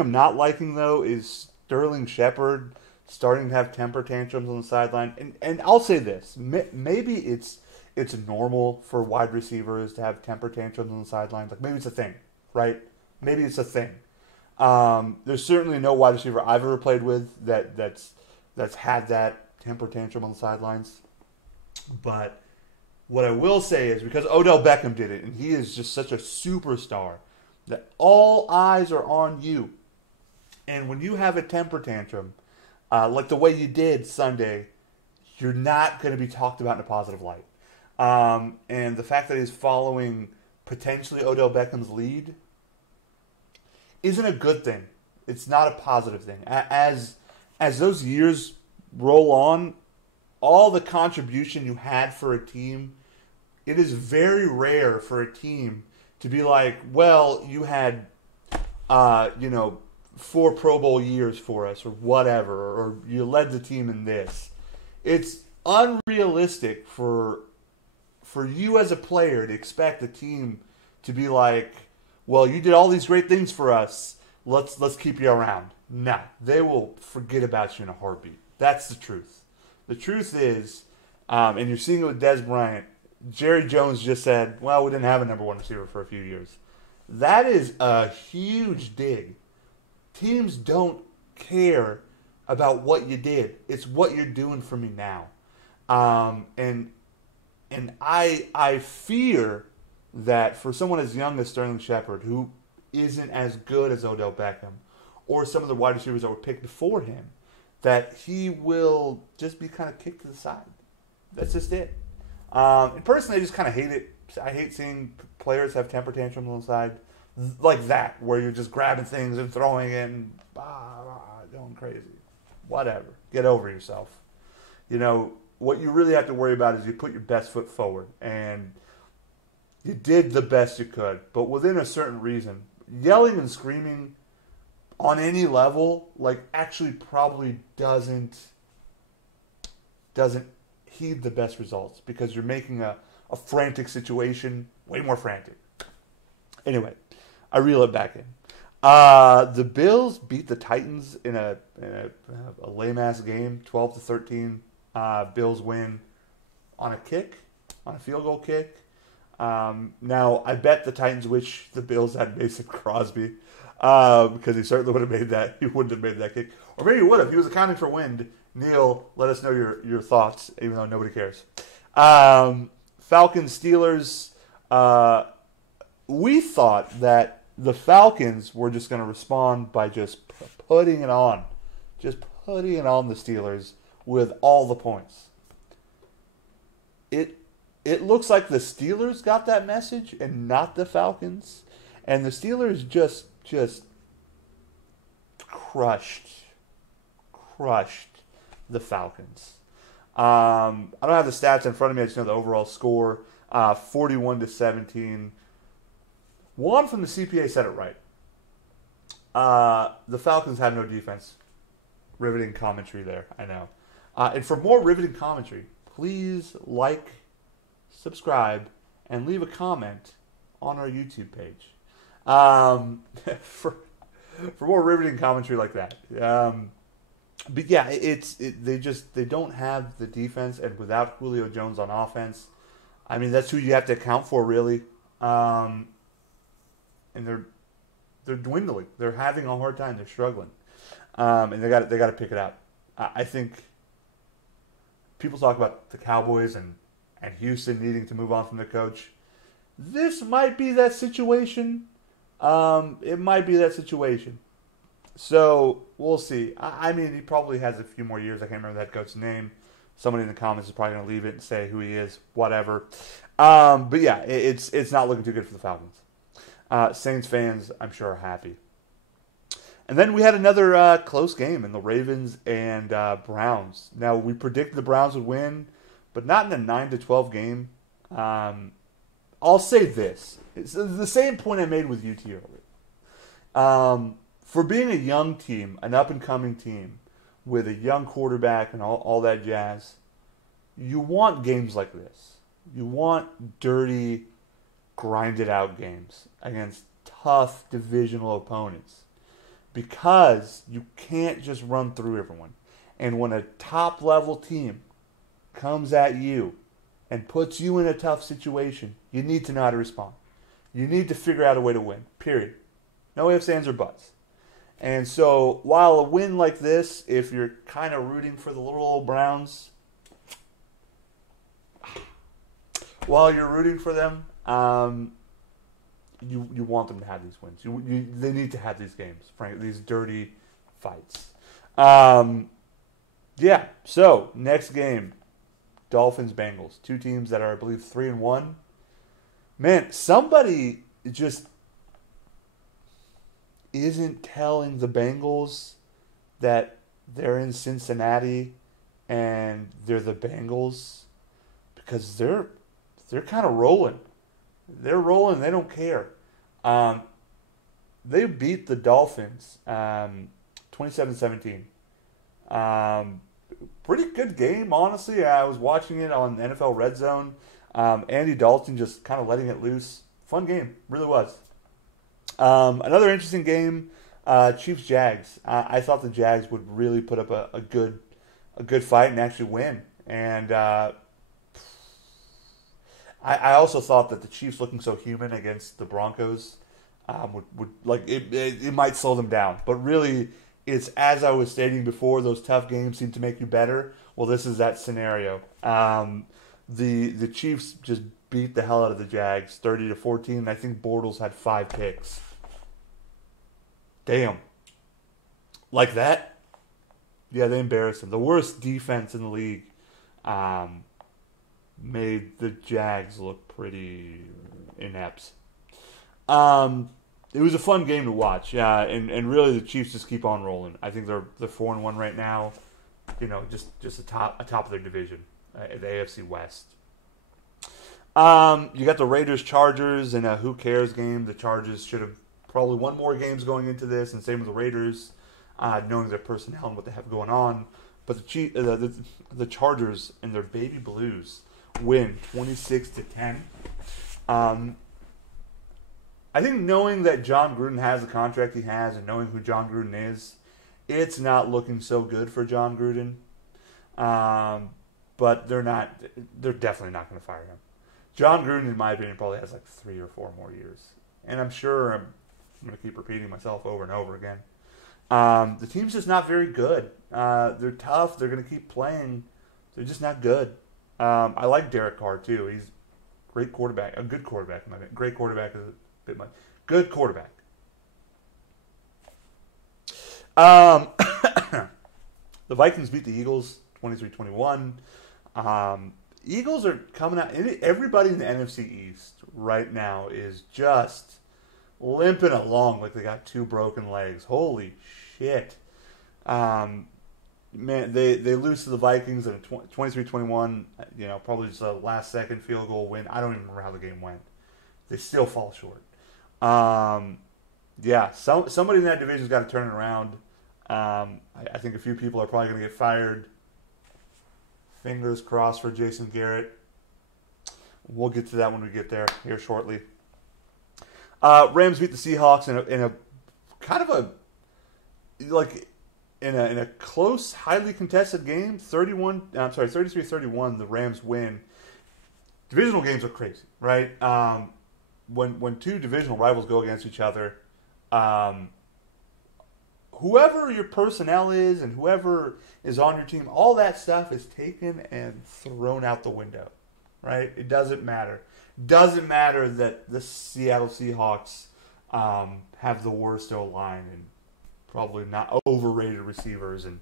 I'm not liking, though, is Sterling Shepard starting to have temper tantrums on the sideline. And I'll say this. Maybe it's normal for wide receivers to have temper tantrums on the sidelines. Like, maybe it's a thing, right? Maybe it's a thing. There's certainly no wide receiver I've ever played with that's had that temper tantrum on the sidelines. But what I will say is, because Odell Beckham did it, and he is just such a superstar, that all eyes are on you. And when you have a temper tantrum, like the way you did Sunday, you're not going to be talked about in a positive light. And the fact that he's following potentially Odell Beckham's lead isn't a good thing. It's not a positive thing. As those years roll on, all the contribution you had for a team, it is very rare for a team to be like, well, you had, 4 Pro Bowl years for us or whatever, or you led the team in this. It's unrealistic for you as a player to expect the team to be like, well, you did all these great things for us. Let's keep you around. No, they will forget about you in a heartbeat. That's the truth. The truth is, and you're seeing it with Dez Bryant, Jerry Jones just said, well, we didn't have a number 1 receiver for a few years. That is a huge dig. Teams don't care about what you did. It's what you're doing for me now. And I fear that for someone as young as Sterling Shepard, who isn't as good as Odell Beckham, or some of the wide receivers that were picked before him, that he will just be kind of kicked to the side. That's just it. And personally, I just kind of hate it. I hate seeing players have temper tantrums on the side like that, where you're just grabbing things and throwing it and going crazy. Whatever. Get over yourself. What you really have to worry about is you put your best foot forward, and you did the best you could, but within a certain reason. Yelling and screaming on any level, actually probably doesn't heed the best results, because you're making a frantic situation way more frantic. Anyway, I reel it back in. The Bills beat the Titans in a lame-ass game, 12-13. Bills win on a field goal kick. Now, I bet the Titans wish the Bills had Mason Crosby, because he certainly would have made that. He wouldn't have made that kick. Or maybe he would have. He was accounting for wind. Neil, let us know your thoughts, even though nobody cares. Falcons, Steelers. We thought that the Falcons were just going to respond by just putting it on. Just putting it on the Steelers with all the points. It looks like the Steelers got that message and not the Falcons. And the Steelers just crushed the Falcons. I don't have the stats in front of me. I just know the overall score, 41-17. Juan from the CPA said it right. The Falcons have no defense. Riveting commentary there, I know. And for more riveting commentary, please like subscribe, and leave a comment on our YouTube page. For more riveting commentary like that. But yeah, they don't have the defense, and without Julio Jones on offense, I mean that's who you have to account for really. And they're dwindling. They're having a hard time. They're struggling, and they got to pick it up. I think people talk about the Cowboys and Houston needing to move on from their coach. This might be that situation. It might be that situation. So we'll see. I mean, he probably has a few more years. I can't remember that coach's name. Somebody in the comments is probably going to leave it and say who he is, whatever. But yeah, it's not looking too good for the Falcons. Saints fans, I'm sure, are happy. And then we had another close game in the Ravens and Browns. Now, we predicted the Browns would win, but not in a 9-12 game. I'll say this. It's the same point I made with UT earlier. For being a young team, an up-and-coming team, with a young quarterback and all that jazz, you want games like this. You want dirty, grinded-out games against tough divisional opponents because you can't just run through everyone. And when a top-level team comes at you and puts you in a tough situation, you need to know how to respond. You need to figure out a way to win, period. No ifs, ands, or buts. And so, while a win like this, if you're kind of rooting for the little old Browns, while you're rooting for them, you want them to have these wins. They need to have these games, frankly, these dirty fights. Yeah, so, next game, Dolphins-Bengals. Two teams that are, I believe, 3-1. Man, somebody just isn't telling the Bengals that they're in Cincinnati and they're the Bengals because they're kind of rolling. They're rolling. They don't care. They beat the Dolphins 27-17. Pretty good game, honestly. I was watching it on NFL Red Zone. Andy Dalton just kind of letting it loose. Fun game. Really was. Another interesting game, Chiefs-Jags. I thought the Jags would really put up a good fight and actually win. And I also thought that the Chiefs looking so human against the Broncos would like it might slow them down. But really, it's as I was stating before, those tough games seem to make you better. Well, this is that scenario. The Chiefs just beat the hell out of the Jags, 30-14. And I think Bortles had 5 picks. Damn. Like that? Yeah, they embarrassed them. The worst defense in the league made the Jags look pretty inept. It was a fun game to watch. And really the Chiefs just keep on rolling. I think they're 4-1 right now. You know, just atop of their division, the AFC West. You got the Raiders-Chargers in a who cares game. The Chargers should have probably won more games going into this, and same with the Raiders, knowing their personnel and what they have going on. But the Chargers and their baby Blues win 26-10. I think knowing that John Gruden has the contract he has and knowing who John Gruden is, it's not looking so good for John Gruden. But they're definitely not going to fire him. John Gruden, in my opinion, probably has like 3 or 4 more years. And I'm sure I'm going to keep repeating myself over and over again. The team's just not very good. They're tough. They're going to keep playing. They're just not good. I like Derek Carr, too. He's a great quarterback. A good quarterback. Great quarterback is a bit much. Good quarterback. The Vikings beat the Eagles 23-21. Eagles are coming out. Everybody in the NFC East right now is just limping along like they got 2 broken legs. Holy shit. Man, they lose to the Vikings in a 23-21, probably just a last-second field goal win. I don't even remember how the game went. They still fall short. Yeah, somebody in that division's got to turn it around. I think a few people are probably going to get fired. Fingers crossed for Jason Garrett. We'll get to that when we get there here shortly. Rams beat the Seahawks in a kind of a like in a close, highly contested game. 33-31. The Rams win. Divisional games are crazy, right? When two divisional rivals go against each other, whoever your personnel is and whoever is on your team, all that stuff is taken and thrown out the window, right? It doesn't matter. Doesn't matter that the Seattle Seahawks have the worst O-line and probably not overrated receivers and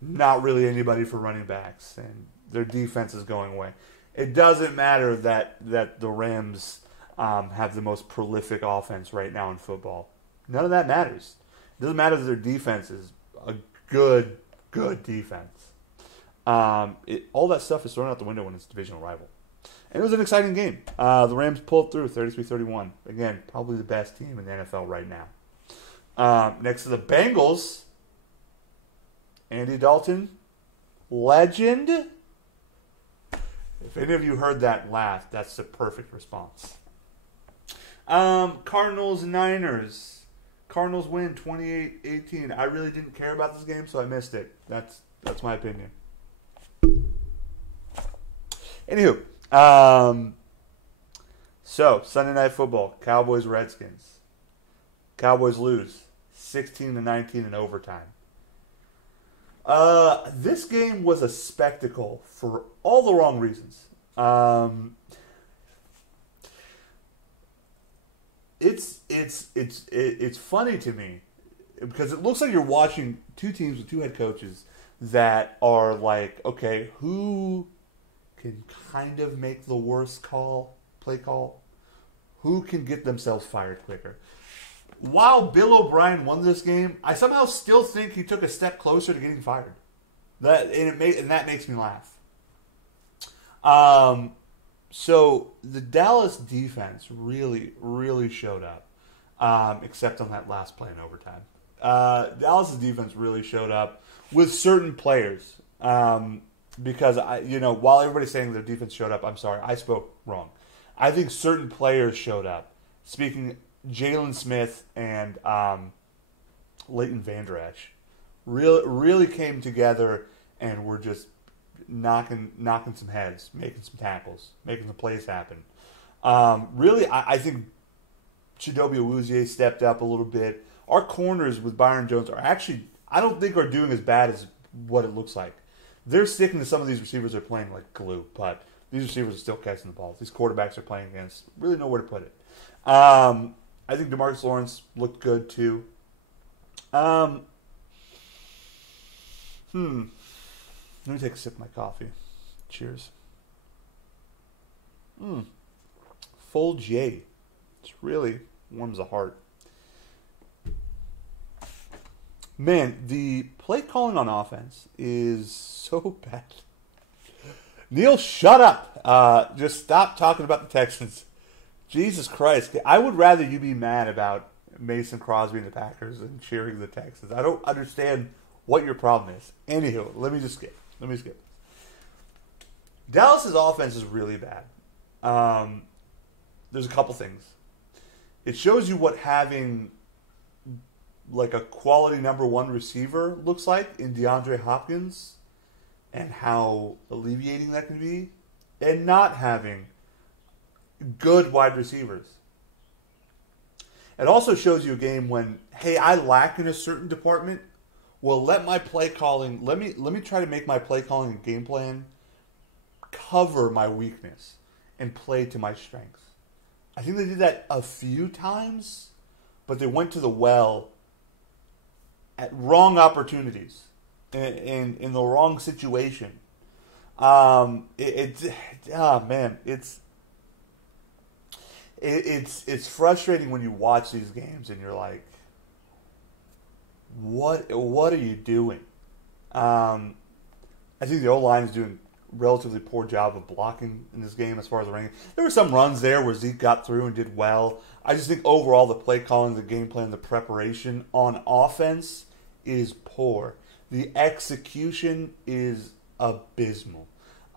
not really anybody for running backs, and their defense is going away. It doesn't matter that the Rams have the most prolific offense right now in football. None of that matters. It doesn't matter that their defense is a good defense. All that stuff is thrown out the window when it's a divisional rival. And it was an exciting game. The Rams pulled through 33-31. Again, probably the best team in the NFL right now. Next to the Bengals, Andy Dalton, legend. If any of you heard that laugh, that's the perfect response. Cardinals and Niners. Cardinals win 28-18. I really didn't care about this game, so I missed it. That's my opinion. Anywho, so Sunday Night Football, Cowboys Redskins. Cowboys lose 16-19 in overtime. This game was a spectacle for all the wrong reasons. It's funny to me because it looks like you're watching two teams with two head coaches that are like, okay, who can kind of make the worst play call? Who can get themselves fired quicker? While Bill O'Brien won this game, I somehow still think he took a step closer to getting fired. That makes me laugh. So the Dallas defense really, really showed up, except on that last play in overtime. Dallas' defense really showed up with certain players. Because while everybody's saying their defense showed up, I'm sorry, I spoke wrong. I think certain players showed up. Speaking Jalen Smith and Leighton Vander Esch really came together and were just knocking some heads, making some tackles, making some plays happen. Really, I think Chidobe Awuzie stepped up a little bit. Our corners with Byron Jones are actually, I don't think, are doing as bad as what it looks like. They're sticking to some of these receivers they're playing like glue, but these receivers are still catching the balls. These quarterbacks are playing against really know where to put it. I think DeMarcus Lawrence looked good too. Let me take a sip of my coffee. Cheers. Full J. It really warms the heart. Man, the play calling on offense is so bad. Neil, shut up. Just stop talking about the Texans. Jesus Christ. I would rather you be mad about Mason Crosby and the Packers than cheering the Texans. I don't understand what your problem is. Anywho, let me skip. Dallas's offense is really bad. There's a couple things. It shows you what having like a quality number one receiver looks like in DeAndre Hopkins and how alleviating that can be, and not having good wide receivers. It also shows you a game when, hey, I lack in a certain department. Well, let my play calling, let me try to make my play calling and game plan cover my weakness and play to my strengths. I think they did that a few times, but they went to the well at wrong opportunities in the wrong situation. It's frustrating when you watch these games and you're like, what are you doing? I think the O-line is doing a relatively poor job of blocking in this game as far as the ranking. There were some runs there where Zeke got through and did well. I just think overall the play calling, the game plan, the preparation on offense is poor. The execution is abysmal.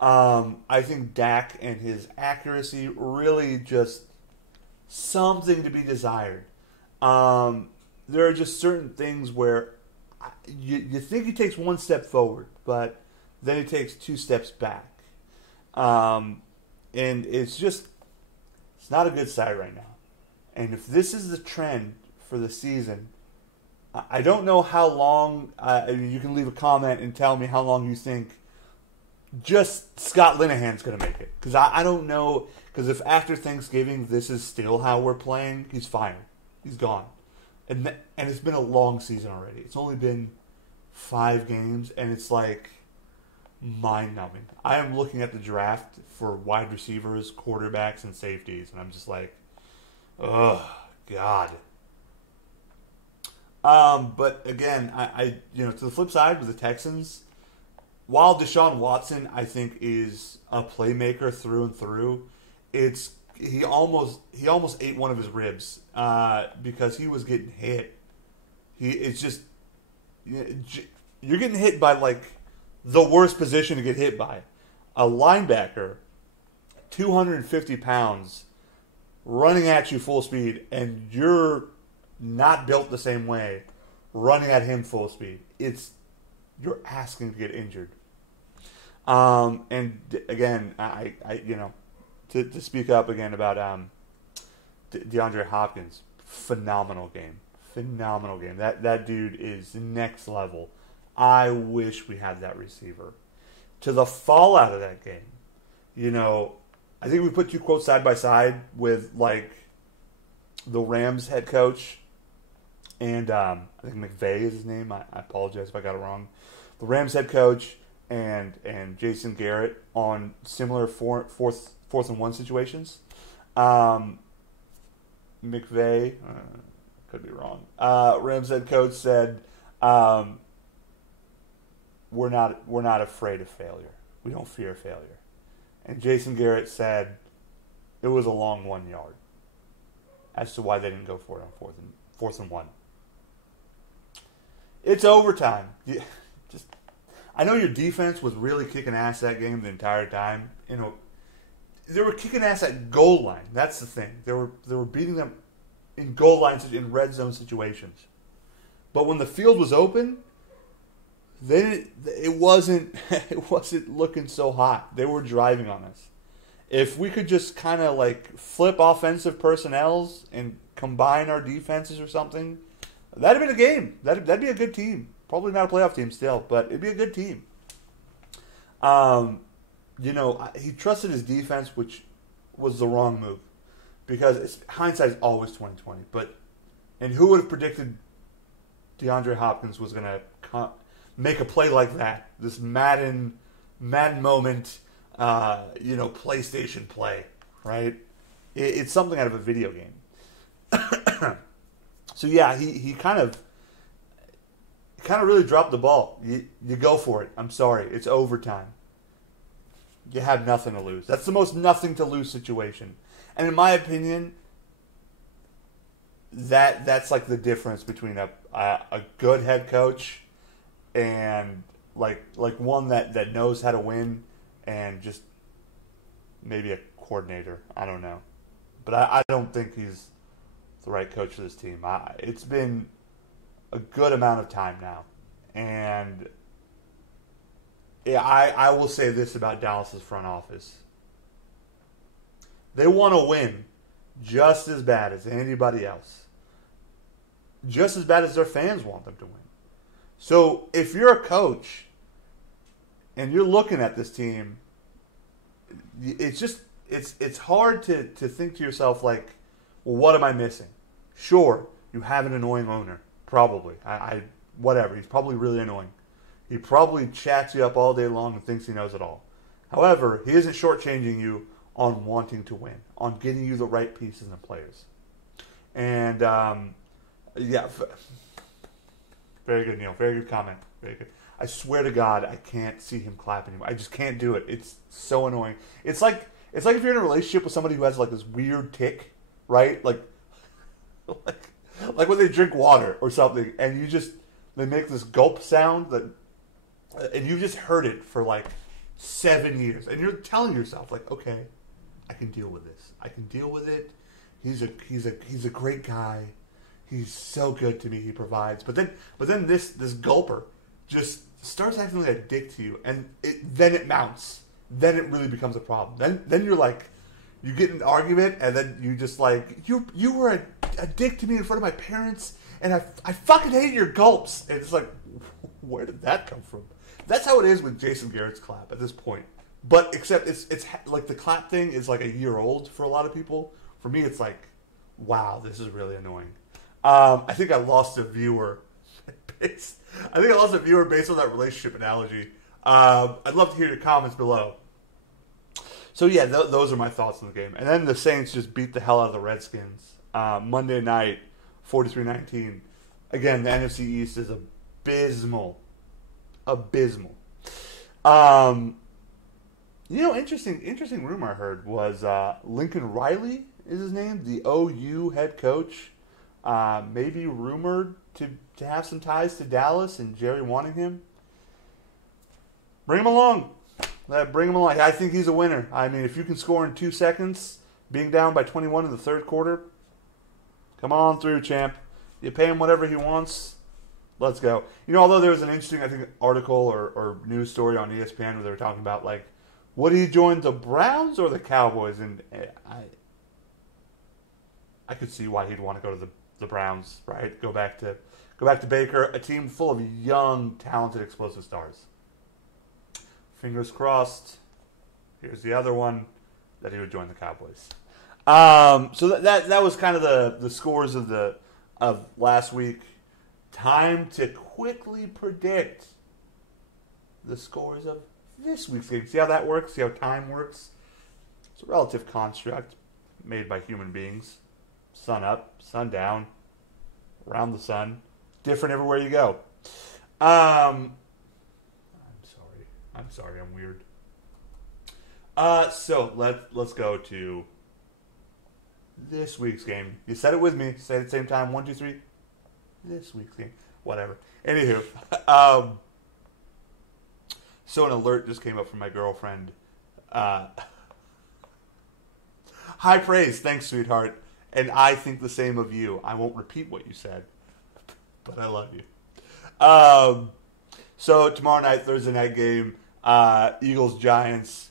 I think Dak and his accuracy really just something to be desired. There are just certain things where you think he takes one step forward, but then he takes two steps back. And it's not a good side right now. And if this is the trend for the season, I don't know how long. You can leave a comment and tell me how long you think just Scott Linehan's going to make it. Because I don't know. Because if after Thanksgiving this is still how we're playing, he's fired. He's gone. And it's been a long season already. It's only been 5 games, and it's like mind-numbing. I am looking at the draft for wide receivers, quarterbacks, and safeties, and I'm just like, oh, God. But again, I to the flip side with the Texans, while Deshaun Watson I think is a playmaker through and through, he almost ate one of his ribs because he was getting hit. You're getting hit by like the worst position to get hit by, a linebacker, 250 pounds, running at you full speed, and you're not built the same way, running at him full speed. You're asking to get injured. And again, I to speak up again about DeAndre Hopkins, phenomenal game. That dude is next level. I wish we had that receiver. To the fallout of that game, I think we put 2 quotes side by side with like the Rams head coach and I think McVay is his name. I apologize if I got it wrong. The Rams head coach and Jason Garrett on similar fourth and 1 situations. McVay, could be wrong. Rams head coach said, "We're not afraid of failure. We don't fear failure." And Jason Garrett said it was a long 1 yard as to why they didn't go for it on fourth and 1. It's overtime. I know your defense was really kicking ass that game the entire time. They were kicking ass at goal line. That's the thing. They were beating them in goal lines in red zone situations. But when the field was open, it wasn't looking so hot. They were driving on us. If we could just kind of like flip offensive personnels and combine our defenses or something, that'd have been a game. That'd be a good team. Probably not a playoff team still, but it'd be a good team. He trusted his defense, which was the wrong move, because hindsight is always 20/20. And who would have predicted DeAndre Hopkins was going to make a play like that? This Madden moment, PlayStation play, right? It's something out of a video game. So yeah, he kind of really dropped the ball. You go for it. I'm sorry, it's overtime. You have nothing to lose. That's the most nothing to lose situation. And in my opinion, that's like the difference between a good head coach and like one that knows how to win and just maybe a coordinator. I don't know. But I don't think he's the right coach for this team. It's been a good amount of time now. And yeah, I will say this about Dallas's front office. They want to win just as bad as anybody else. Just as bad as their fans want them to win. So if you're a coach and you're looking at this team, it's hard to think to yourself like, well, what am I missing? Sure, you have an annoying owner. Probably. Whatever. He's probably really annoying. He probably chats you up all day long and thinks he knows it all. However, he isn't shortchanging you on wanting to win, on getting you the right pieces and players. And, very good, Neil. Very good comment. Very good. I swear to God, I can't see him clap anymore. I just can't do it. It's so annoying. It's like if you're in a relationship with somebody who has like this weird tick, right? Like when they drink water or something, and they make this gulp sound and you just heard it for like 7 years. And you're telling yourself, like, okay, I can deal with this. I can deal with it. He's a great guy. He's so good to me. He provides. But then this gulper just starts acting like a dick to you, and then it mounts. Then it really becomes a problem. Then you're like, you get in an argument, and then you just like, you were a dick to me in front of my parents, and I fucking hate your gulps. And it's like, where did that come from? That's how it is with Jason Garrett's clap at this point. But except it's like the clap thing is like a year old for a lot of people. For me, it's like, wow, this is really annoying. I think I lost a viewer. Based on that relationship analogy. I'd love to hear your comments below. So yeah, those are my thoughts on the game. And then the Saints just beat the hell out of the Redskins. Monday night, 43-19. Again, the NFC East is abysmal. Abysmal. Interesting rumor I heard was Lincoln Riley is his name, the OU head coach. Maybe rumored to have some ties to Dallas and Jerry wanting him. Bring him along. Bring him along. I think he's a winner. I mean, if you can score in 2 seconds, being down by 21 in the third quarter, come on through, champ. You pay him whatever he wants. Let's go. Although there was an interesting, I think, article or news story on ESPN where they were talking about, like, would he join the Browns or the Cowboys? And I could see why he'd want to go to the Browns, right? Go back to Baker, a team full of young, talented, explosive stars. Fingers crossed. Here's the other one, that he would join the Cowboys. So that was kind of the scores of last week. Time to quickly predict the scores of this week's game. See how that works? See how time works? It's a relative construct made by human beings. Sun up, sun down, around the sun. Different everywhere you go. I'm sorry, I'm weird. So let's go to this week's game. You said it with me. Say it at the same time. 1, 2, 3. This week's game. Whatever. Anywho. So an alert just came up from my girlfriend. High praise. Thanks, sweetheart. And I think the same of you. I won't repeat what you said, but I love you. So tomorrow night, Thursday night game, Eagles, Giants.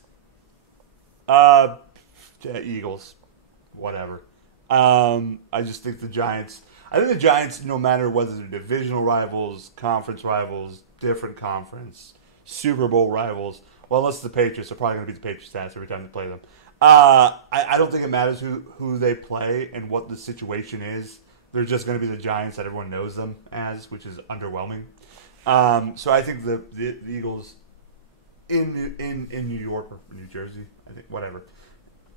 Eagles. Whatever. I just think the Giants, no matter whether they're divisional rivals, conference rivals, different conference, Super Bowl rivals, well, unless the Patriots are probably going to beat the Patriots' stats every time they play them. I don't think it matters who they play and what the situation is. They're just going to be the Giants that everyone knows them as, which is underwhelming. So I think the Eagles in New York or New Jersey, I think, whatever.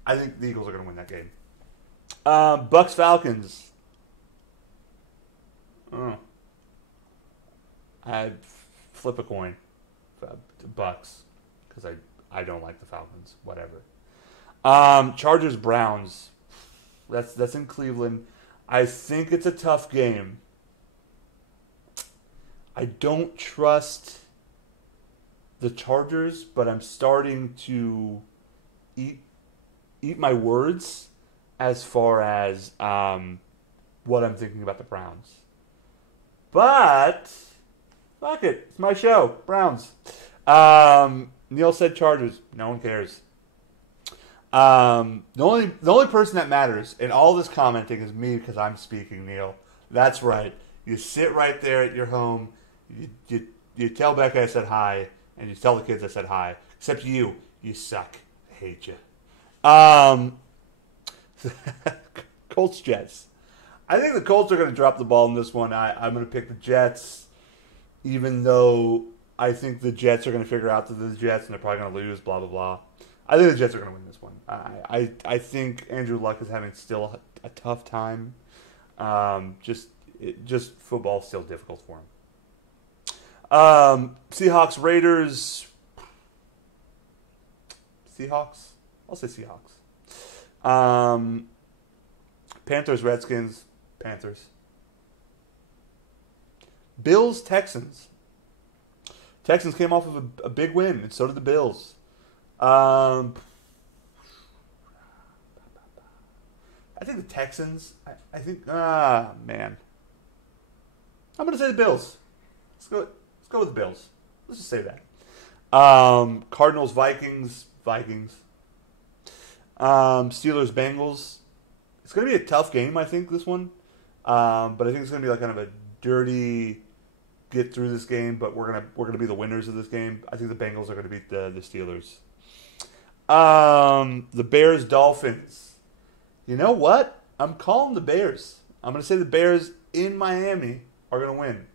I think the Eagles are going to win that game. Bucks Falcons. I'd flip a coin. Bucks, because I don't like the Falcons. Whatever. Chargers Browns. That's in Cleveland. I think it's a tough game. I don't trust the Chargers, but I'm starting to eat my words as far as what I'm thinking about the Browns. But fuck it, it's my show. Browns. Neil said Chargers. No one cares. The only person that matters in all this commenting is me because I'm speaking, Neil. That's right. You sit right there at your home. You tell Becca I said hi, and you tell the kids I said hi. Except you suck. I hate you. Colts Jets. I think the Colts are going to drop the ball in this one. I'm going to pick the Jets, even though I think the Jets are going to figure out that they're the Jets and they're probably going to lose. Blah blah blah. I think the Jets are going to win this one. I think Andrew Luck is having still a tough time. Just football's still difficult for him. Seahawks Raiders. Seahawks? I'll say Seahawks. Panthers Redskins. Panthers. Bills Texans. Texans came off of a big win, and so did the Bills. I think the Texans. I think. Man. I'm going to say the Bills. Let's go with the Bills. Let's just say that. Cardinals, Vikings. Steelers, Bengals. It's going to be a tough game, I think, this one. But I think it's going to be like kind of a dirty get through this game, but we're gonna be the winners of this game. I think the Bengals are going to beat the Steelers. The Bears, Dolphins. You know what? I'm calling the Bears. I'm going to say the Bears in Miami are going to win.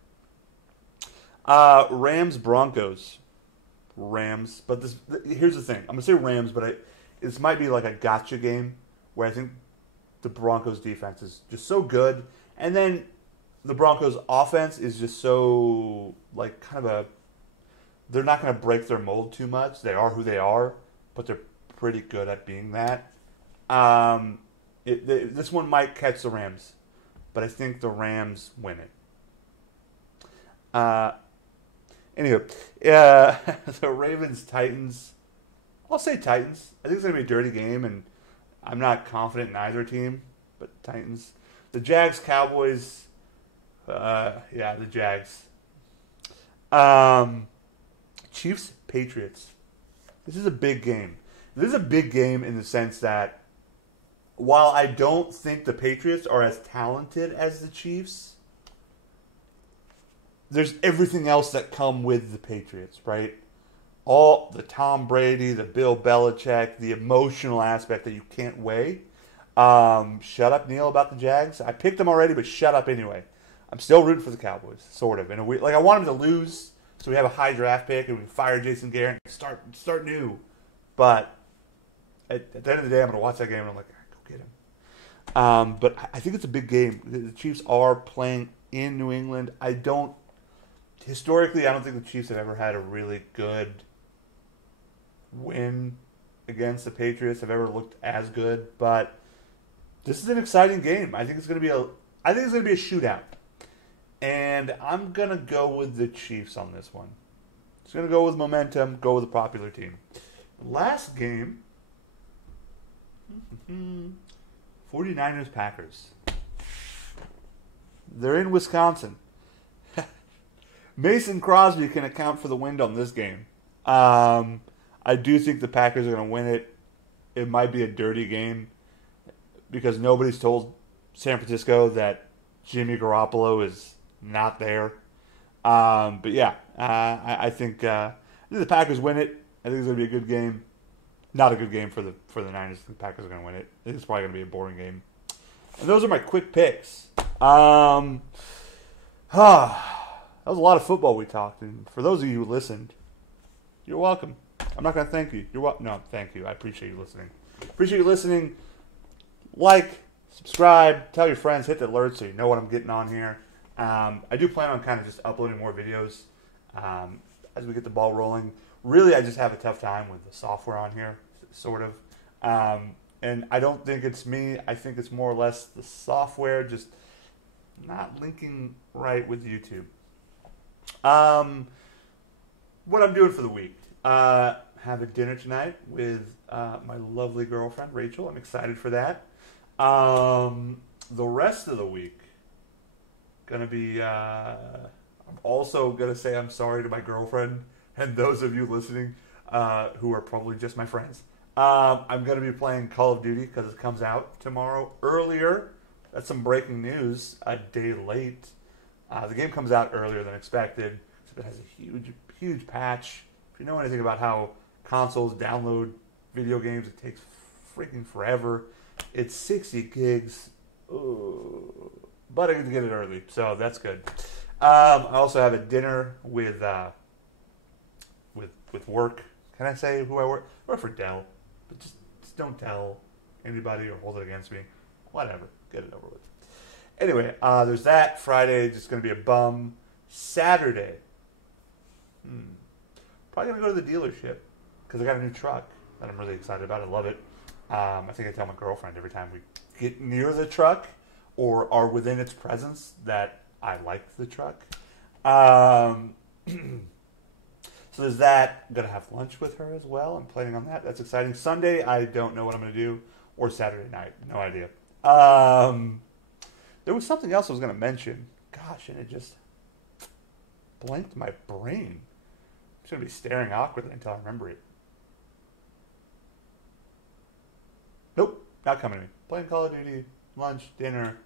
Rams, Broncos. Rams. But here's the thing. I'm going to say Rams, but this might be like a gotcha game where I think the Broncos defense is just so good. And then the Broncos offense is just so, like, kind of they're not going to break their mold too much. They are who they are, but they're pretty good at being that. This one might catch the Rams, but I think the Rams win it. Anyway, the Ravens, Titans. I'll say Titans. I think it's going to be a dirty game, and I'm not confident in either team, but Titans. The Jags, Cowboys. The Jags. Chiefs, Patriots. This is a big game. This is a big game in the sense that while I don't think the Patriots are as talented as the Chiefs, there's everything else that come with the Patriots, right? All the Tom Brady, the Bill Belichick, the emotional aspect that you can't weigh. Shut up, Neil, about the Jags. I picked them already, but shut up anyway. I'm still rooting for the Cowboys, sort of. I want them to lose, so we have a high draft pick and we can fire Jason Garrett and start new. But at the end of the day, I'm going to watch that game and I'm like, go get him. But I think it's a big game. The Chiefs are playing in New England. Historically, I don't think the Chiefs have ever had a really good win against the Patriots. Have ever looked as good, but this is an exciting game. I think it's going to be a shootout. And I'm going to go with the Chiefs on this one. Just going to go with momentum, go with a popular team. Last game, 49ers, Packers. They're in Wisconsin. Mason Crosby can account for the wind on this game. I do think the Packers are going to win it. It might be a dirty game because nobody's told San Francisco that Jimmy Garoppolo is not there. But yeah, I think the Packers win it. I think it's going to be a good game. Not a good game for the Niners. The Packers are going to win it. I think it's probably going to be a boring game. And those are my quick picks. That was a lot of football we talked. And for those of you who listened, you're welcome. I'm not going to thank you. You're welcome. No, thank you. I appreciate you listening. Appreciate you listening. Like, subscribe, tell your friends, hit the alert so you know what I'm getting on here. I do plan on kind of just uploading more videos as we get the ball rolling. Really, I just have a tough time with the software on here, sort of. And I don't think it's me. I think it's more or less the software just not linking right with YouTube. What I'm doing for the week. Have a dinner tonight with my lovely girlfriend, Rachel. I'm excited for that. The rest of the week, gonna be, I'm also gonna say I'm sorry to my girlfriend and those of you listening who are probably just my friends. I'm gonna be playing Call of Duty because it comes out tomorrow earlier. That's some breaking news, a day late. The game comes out earlier than expected. So it has a huge patch. If you know anything about how consoles download video games, it takes freaking forever. It's 60 gigs. Ooh. But I get to get it early, so that's good. I also have a dinner with work. Can I say who I work? I work for Dell. But just don't tell anybody or hold it against me. Whatever. Get it over with. Anyway, there's that. Friday, just going to be a bum. Saturday, probably going to go to the dealership because I got a new truck that I'm really excited about. I love it. I think I tell my girlfriend every time we get near the truck or are within its presence that I like the truck. So there's that. I'm going to have lunch with her as well. I'm planning on that. That's exciting. Sunday, I don't know what I'm going to do. Or Saturday night. No idea. There was something else I was going to mention. Gosh, and it just blanked my brain. I'm just going to be staring awkwardly until I remember it. Nope, not coming to me. Playing Call of Duty, lunch, dinner.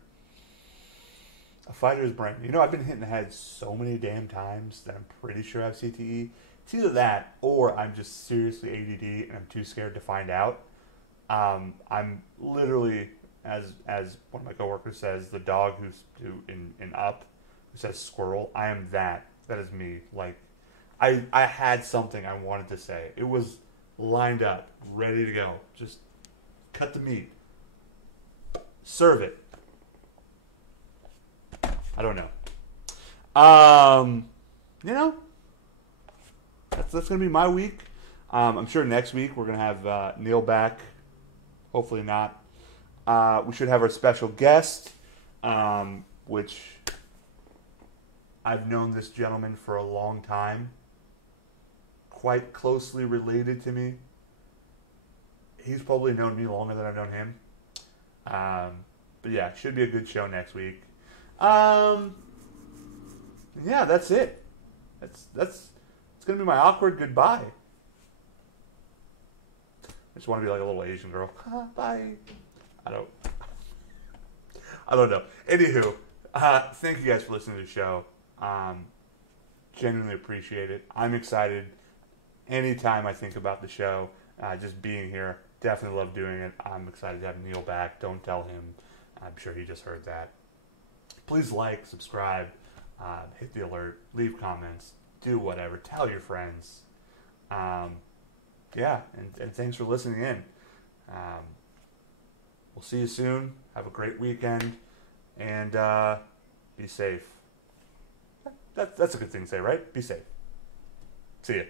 A fighter's brain. You know, I've been hitting the head so many damn times that I'm pretty sure I have CTE. It's either that or I'm just seriously ADD and I'm too scared to find out. I'm literally, as one of my coworkers says, the dog in Up who says squirrel. I am that. That is me. Like, I had something I wanted to say. It was lined up, ready to go. Just cut the meat. Serve it. I don't know. You know, that's going to be my week. I'm sure next week we're going to have Neil back. Hopefully not. We should have our special guest, which I've known this gentleman for a long time. Quite closely related to me. He's probably known me longer than I've known him. But yeah, should be a good show next week. Yeah, that's it. It's gonna be my awkward goodbye. I just want to be like a little Asian girl. Bye. I don't know. Anywho, thank you guys for listening to the show. Genuinely appreciate it. I'm excited. Anytime I think about the show, just being here, definitely love doing it. I'm excited to have Neil back. Don't tell him. I'm sure he just heard that. Please like, subscribe, hit the alert, leave comments, do whatever. Tell your friends. Yeah, and thanks for listening in. We'll see you soon. Have a great weekend, and be safe. That's a good thing to say, right? Be safe. See ya.